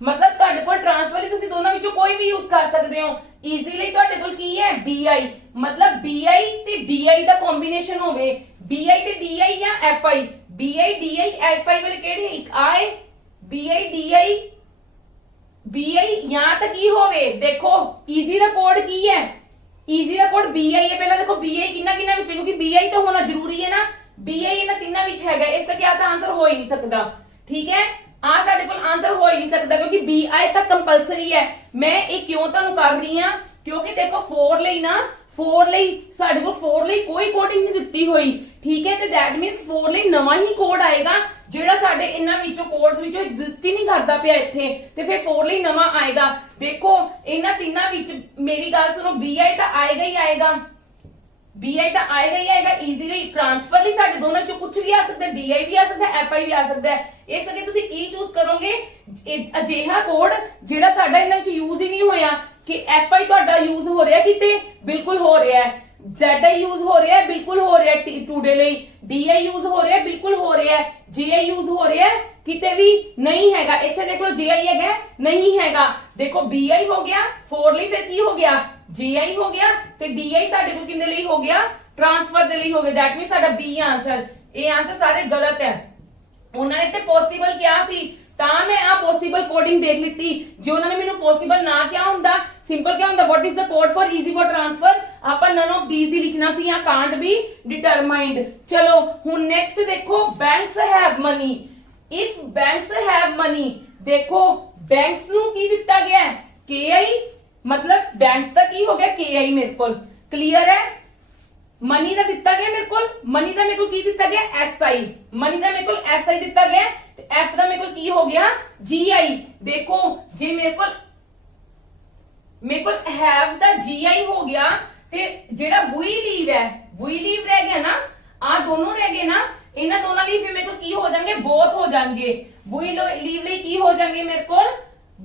मतलब ਤੁਹਾਡੇ ਕੋਲ ट्रांसफर ਲਈ ਤੁਸੀਂ ਦੋਨਾਂ ਵਿੱਚੋਂ ਕੋਈ ਵੀ ਯੂਜ਼ ਕਰ ਸਕਦੇ ਹੋ। ਈਜ਼ੀ ਲਈ ਤੁਹਾਡੇ ਕੋਲ ਕੀ ਹੈ BI, मतलब BI ਤੇ DI ਦਾ ਕੰਬੀਨੇਸ਼ਨ ਹੋਵੇ। BI ਤੇ DI ਜਾਂ FI, BI DI FI ਵਾਲੇ ਕਿਹੜੇ? ਇੱਕ ਆਏ BI DI BI ਜਾਂ ਤਾਂ ਕੀ ਹੋਵੇ? ਦੇਖੋ ਈਜ਼ੀ ਦਾ ਕੋਡ ਕੀ ਹੈ? ਈਜ਼ੀ ਦਾ ਕੋਡ BI ਹੈ। ਪਹਿਲਾਂ ਦੇਖੋ BI ਕਿੰਨਾ ਕਿੰਨਾ ਵਿੱਚ, ਕਿਉਂਕਿ BI ਤਾਂ ਹੋਣਾ ਜ਼ਰੂਰੀ ਹੈ ਨਾ। BI ਇਹਨਾਂ ਤਿੰਨਾਂ ਵਿੱਚ ਹੈਗਾ, ਇਸ ਦਾ क्या ਤਾਂ ਆਨਸਰ ਹੋ ਹੀ ਨਹੀਂ ਸਕਦਾ। ਠੀਕ ਹੈ, ਆ ਸਾਡੇ ਕੋਲ ਆਨਸਰ ਹੋ ਹੀ ਨਹੀਂ ਸਕਦਾ, ਕਿਉਂਕਿ BI ਤਾਂ ਕੰਪਲਸਰੀ ਹੈ। ਮੈਂ ਇਹ ਕਿਉਂ ਤੁਹਾਨੂੰ ਕਰ ਰਹੀ ਹਾਂ? ਕਿਉਂਕਿ ਦੇਖੋ 4 ਲਈ ਨਾ, 4 ਲਈ ਸਾਡੇ ਕੋਲ 4 ਲਈ ਕੋਈ ਕੋਡਿੰਗ ਨਹੀਂ ਦਿੱਤੀ ਹੋਈ। ਠੀਕ ਹੈ, ਤੇ ਦੈਟ ਮੀਨਸ 4 ਲਈ ਨਵਾਂ ਹੀ ਕੋਡ ਆਏਗਾ, ਜਿਹੜਾ ਸਾਡੇ ਇਹਨਾਂ ਵਿੱਚੋਂ ਕੋਰਸ ਵਿੱਚੋਂ ਐਗਜ਼ਿਸਟ ਹੀ ਨਹੀਂ ਕਰਦਾ ਪਿਆ ਇੱਥੇ, ਤੇ ਫਿਰ 4 ਲਈ ਨਵਾਂ ਆਏਗਾ। ਦੇਖੋ ਇਹਨਾਂ ਤਿੰਨਾਂ ਵਿੱਚ ਮੇਰੀ ਗੱਲ ਸੁਣੋ, BI ਤਾਂ ਆਏਗਾ ਹੀ ਆਏਗਾ, BI ਤਾਂ ਆਏਗਾ ਹੀ ਆਏਗਾ। ਈਜ਼ੀਲੀ ट्रांसफर ਲਈ ਸਾਡੇ ਦੋਨਾਂ ਚੋਂ ਕੁਝ ਵੀ ਆ ਸਕਦਾ, DI ਵੀ ਆ ਸਕਦਾ, FI ਵੀ ਆ ਸਕਦਾ। ਇਸ ਕਰਕੇ ਤੁਸੀਂ ਕੀ ਚੂਜ਼ ਕਰੋਗੇ? ਅਜਿਹਾ ਕੋਡ ਜਿਹੜਾ ਸਾਡਾ ਇਹਨਾਂ ਵਿੱਚ ਯੂਜ਼ ਹੀ ਨਹੀਂ ਹੋਇਆ। ਕਿ FI ਤੁਹਾਡਾ ਯੂਜ਼ ਹੋ ਰਿਹਾ ਕਿਤੇ? ਬਿਲਕੁਲ ਹੋ ਰਿਹਾ ਹੈ। ZI ਯੂਜ਼ ਹੋ ਰਿਹਾ ਹੈ? ਬਿਲਕੁਲ ਹੋ ਰਿਹਾ ਹੈ ਟੂਡੇ ਲਈ। DI ਯੂਜ਼ ਹੋ ਰਿਹਾ ਹੈ? ਬਿਲਕੁਲ ਹੋ ਰਿਹਾ ਹੈ। GI ਯੂਜ਼ ਹੋ ਰਿਹਾ ਹੈ? ਕਿਤੇ ਵੀ ਨਹੀਂ ਹੈਗਾ। ਇੱਥੇ ਦੇਖ ਲਓ GI ਹੈਗਾ? ਨਹੀਂ ਹੈਗਾ। ਦੇਖੋ BI ਹੋ ਗਿਆ 4 ਲਈ, ਫਿਰ ਕੀ ਹੋ ਗਿਆ? GI ਹੋ ਗਿਆ, ਤੇ DI ਸਾਡੇ ਕੋਲ ਕਿੰਨੇ ਲਈ ਹੋ ਗਿਆ? ट्रांसफर ਦੇ ਲਈ ਹੋ ਗਿਆ। ਦੈਟ ਮੀਨਸ ਸਾਡਾ B ਆਨਸਰ। ਇਹ ਆਨਸਰ ਸਾਰੇ ਗਲਤ ਹੈ। ਉਹਨਾਂ ਨੇ ਤੇ ਪੋਸੀਬਲ ਕਿਹਾ ਸੀ, ਤਾਂ ਮੈਂ ਆ ਪੋਸੀਬਲ ਕੋਡਿੰਗ ਦੇਖ ਲਿੱਤੀ। ਜੇ ਉਹਨਾਂ ਨੇ ਮੈਨੂੰ ਪੋਸੀਬਲ ਨਾ ਕਿਹਾ ਹੁੰਦਾ, ਸਿੰਪਲ ਕਿਹਾ ਹੁੰਦਾ what is the code for easy for transfer, ਆਪਾਂ ਨਨ ਆਫ ਥੀਸ ਹੀ ਲਿਖਣਾ ਸੀ, ਜਾਂ ਕਾਂਟ ਬੀ ਡਿਟਰਮਾਈਨਡ। ਚਲੋ ਹੁਣ ਨੈਕਸਟ ਦੇਖੋ, banks have money. If banks have money, ਦੇਖੋ ਬੈਂਕਸ ਨੂੰ ਕੀ ਦਿੱਤਾ ਗਿਆ ਹੈ? KI, मतलब बैंक्स का की हो गया KI। मेरे को क्लियर है? मनी का दिता गया मेरे को, मनी का मेरे को की दिता गया SI, मनी का मेरे को SI दिता गया, तो F का मेरे को की हो गया GI। देखो जे मेरे को हैव दा GI हो गया, ते जेड़ा वी लीव है, वी लीव रह गया ना, आ दोनों रह गए ना, इन्हां दोनों ਲਈ फिर मेरे को की हो जाएंगे? बोथ हो जाएंगे। ਵੀ ਲੀਵ ਲਈ ਕੀ ਹੋ ਜਾਣਗੇ ਮੇਰੇ ਕੋਲ,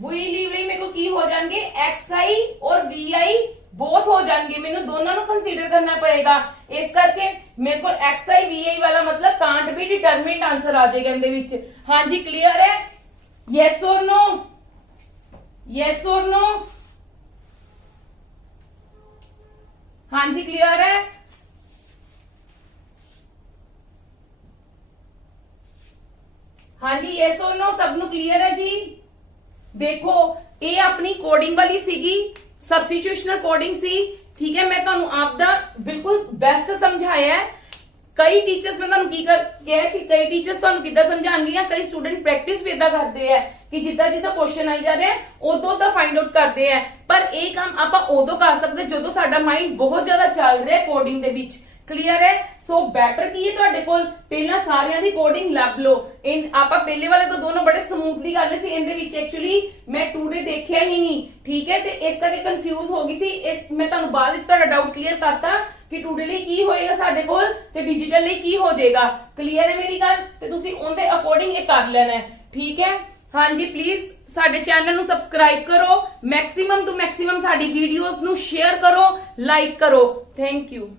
ਵੀ ਲੀਵ ਲਈ ਮੇਰੇ ਕੋਲ ਕੀ ਹੋ ਜਾਣਗੇ, xi ਔਰ vi बोथ हो जाएंगे, मेनू दोनों को कंसीडर करना पड़ेगा। इस करके मेरे को xi vi वाला मतलब कांट भी डिटरमिनेंट आंसर आ जाएगा इनदे विच। हाँ जी क्लियर है, यस और नो, यस और नो, हाँ जी क्लियर है। हाँ जी यस और नो सबनू क्लियर है जी। देखो ये अपनी कोडिंग वाली सीगी, सबस्टिट्यूशनल कोडिंग सी, ठीक है। मैं तुहानू आपदा बिल्कुल बेस्ट समझाया है। कई टीचर्स मैं तुहानू की कर क्या है कि कई टीचर्स तुहानू किद्दां समझाणगे, कई स्टूडेंट प्रैक्टिस भी इदां करदे हैं कि जिद्दां जिद्दां क्वेश्चन आई जा रहे हैं उदों दा फाइंड आउट करदे हैं। पर ये काम आपां उदों कर सकदे जदों साडा माइंड बहुत ज्यादा चल रहा है कोडिंग दे विच। क्लियर है। सो बैटर की है तुहाडे कोल पहला सारियां दी कोडिंग लभ लो। इन आपां पहले वाले तो दोनों बड़े स्मूथली कर ले सी, इनदे विच एक्चुअली मैं टूडे देखिया ही नहीं, ठीक है। ते इस करके कंफ्यूज हो गई सी। इस मैं तुहानू बाद विच तुहाडा डाउट क्लियर करता कि टूडे ਲਈ ਕੀ ਹੋਏਗਾ ਸਾਡੇ ਕੋਲ ਤੇ ਡਿਜੀਟਲ ਲਈ ਕੀ ਹੋ ਜਾਏਗਾ। क्लियर है मेरी गल, ਤੇ ਤੁਸੀਂ ਉਹਦੇ ਅਕੋਰਡਿੰਗ ਇਹ ਕਰ ਲੈਣਾ ਹੈ, ठीक है। हाँ जी प्लीज ਸਾਡੇ ਚੈਨਲ ਨੂੰ ਸਬਸਕ੍ਰਾਈਬ ਕਰੋ, ਮੈਕਸਿਮਮ ਟੂ ਮੈਕਸਿਮਮ ਸਾਡੀ ਵੀਡੀਓਜ਼ ਨੂੰ ਸ਼ੇਅਰ ਕਰੋ, ਲਾਈਕ ਕਰੋ। Thank you.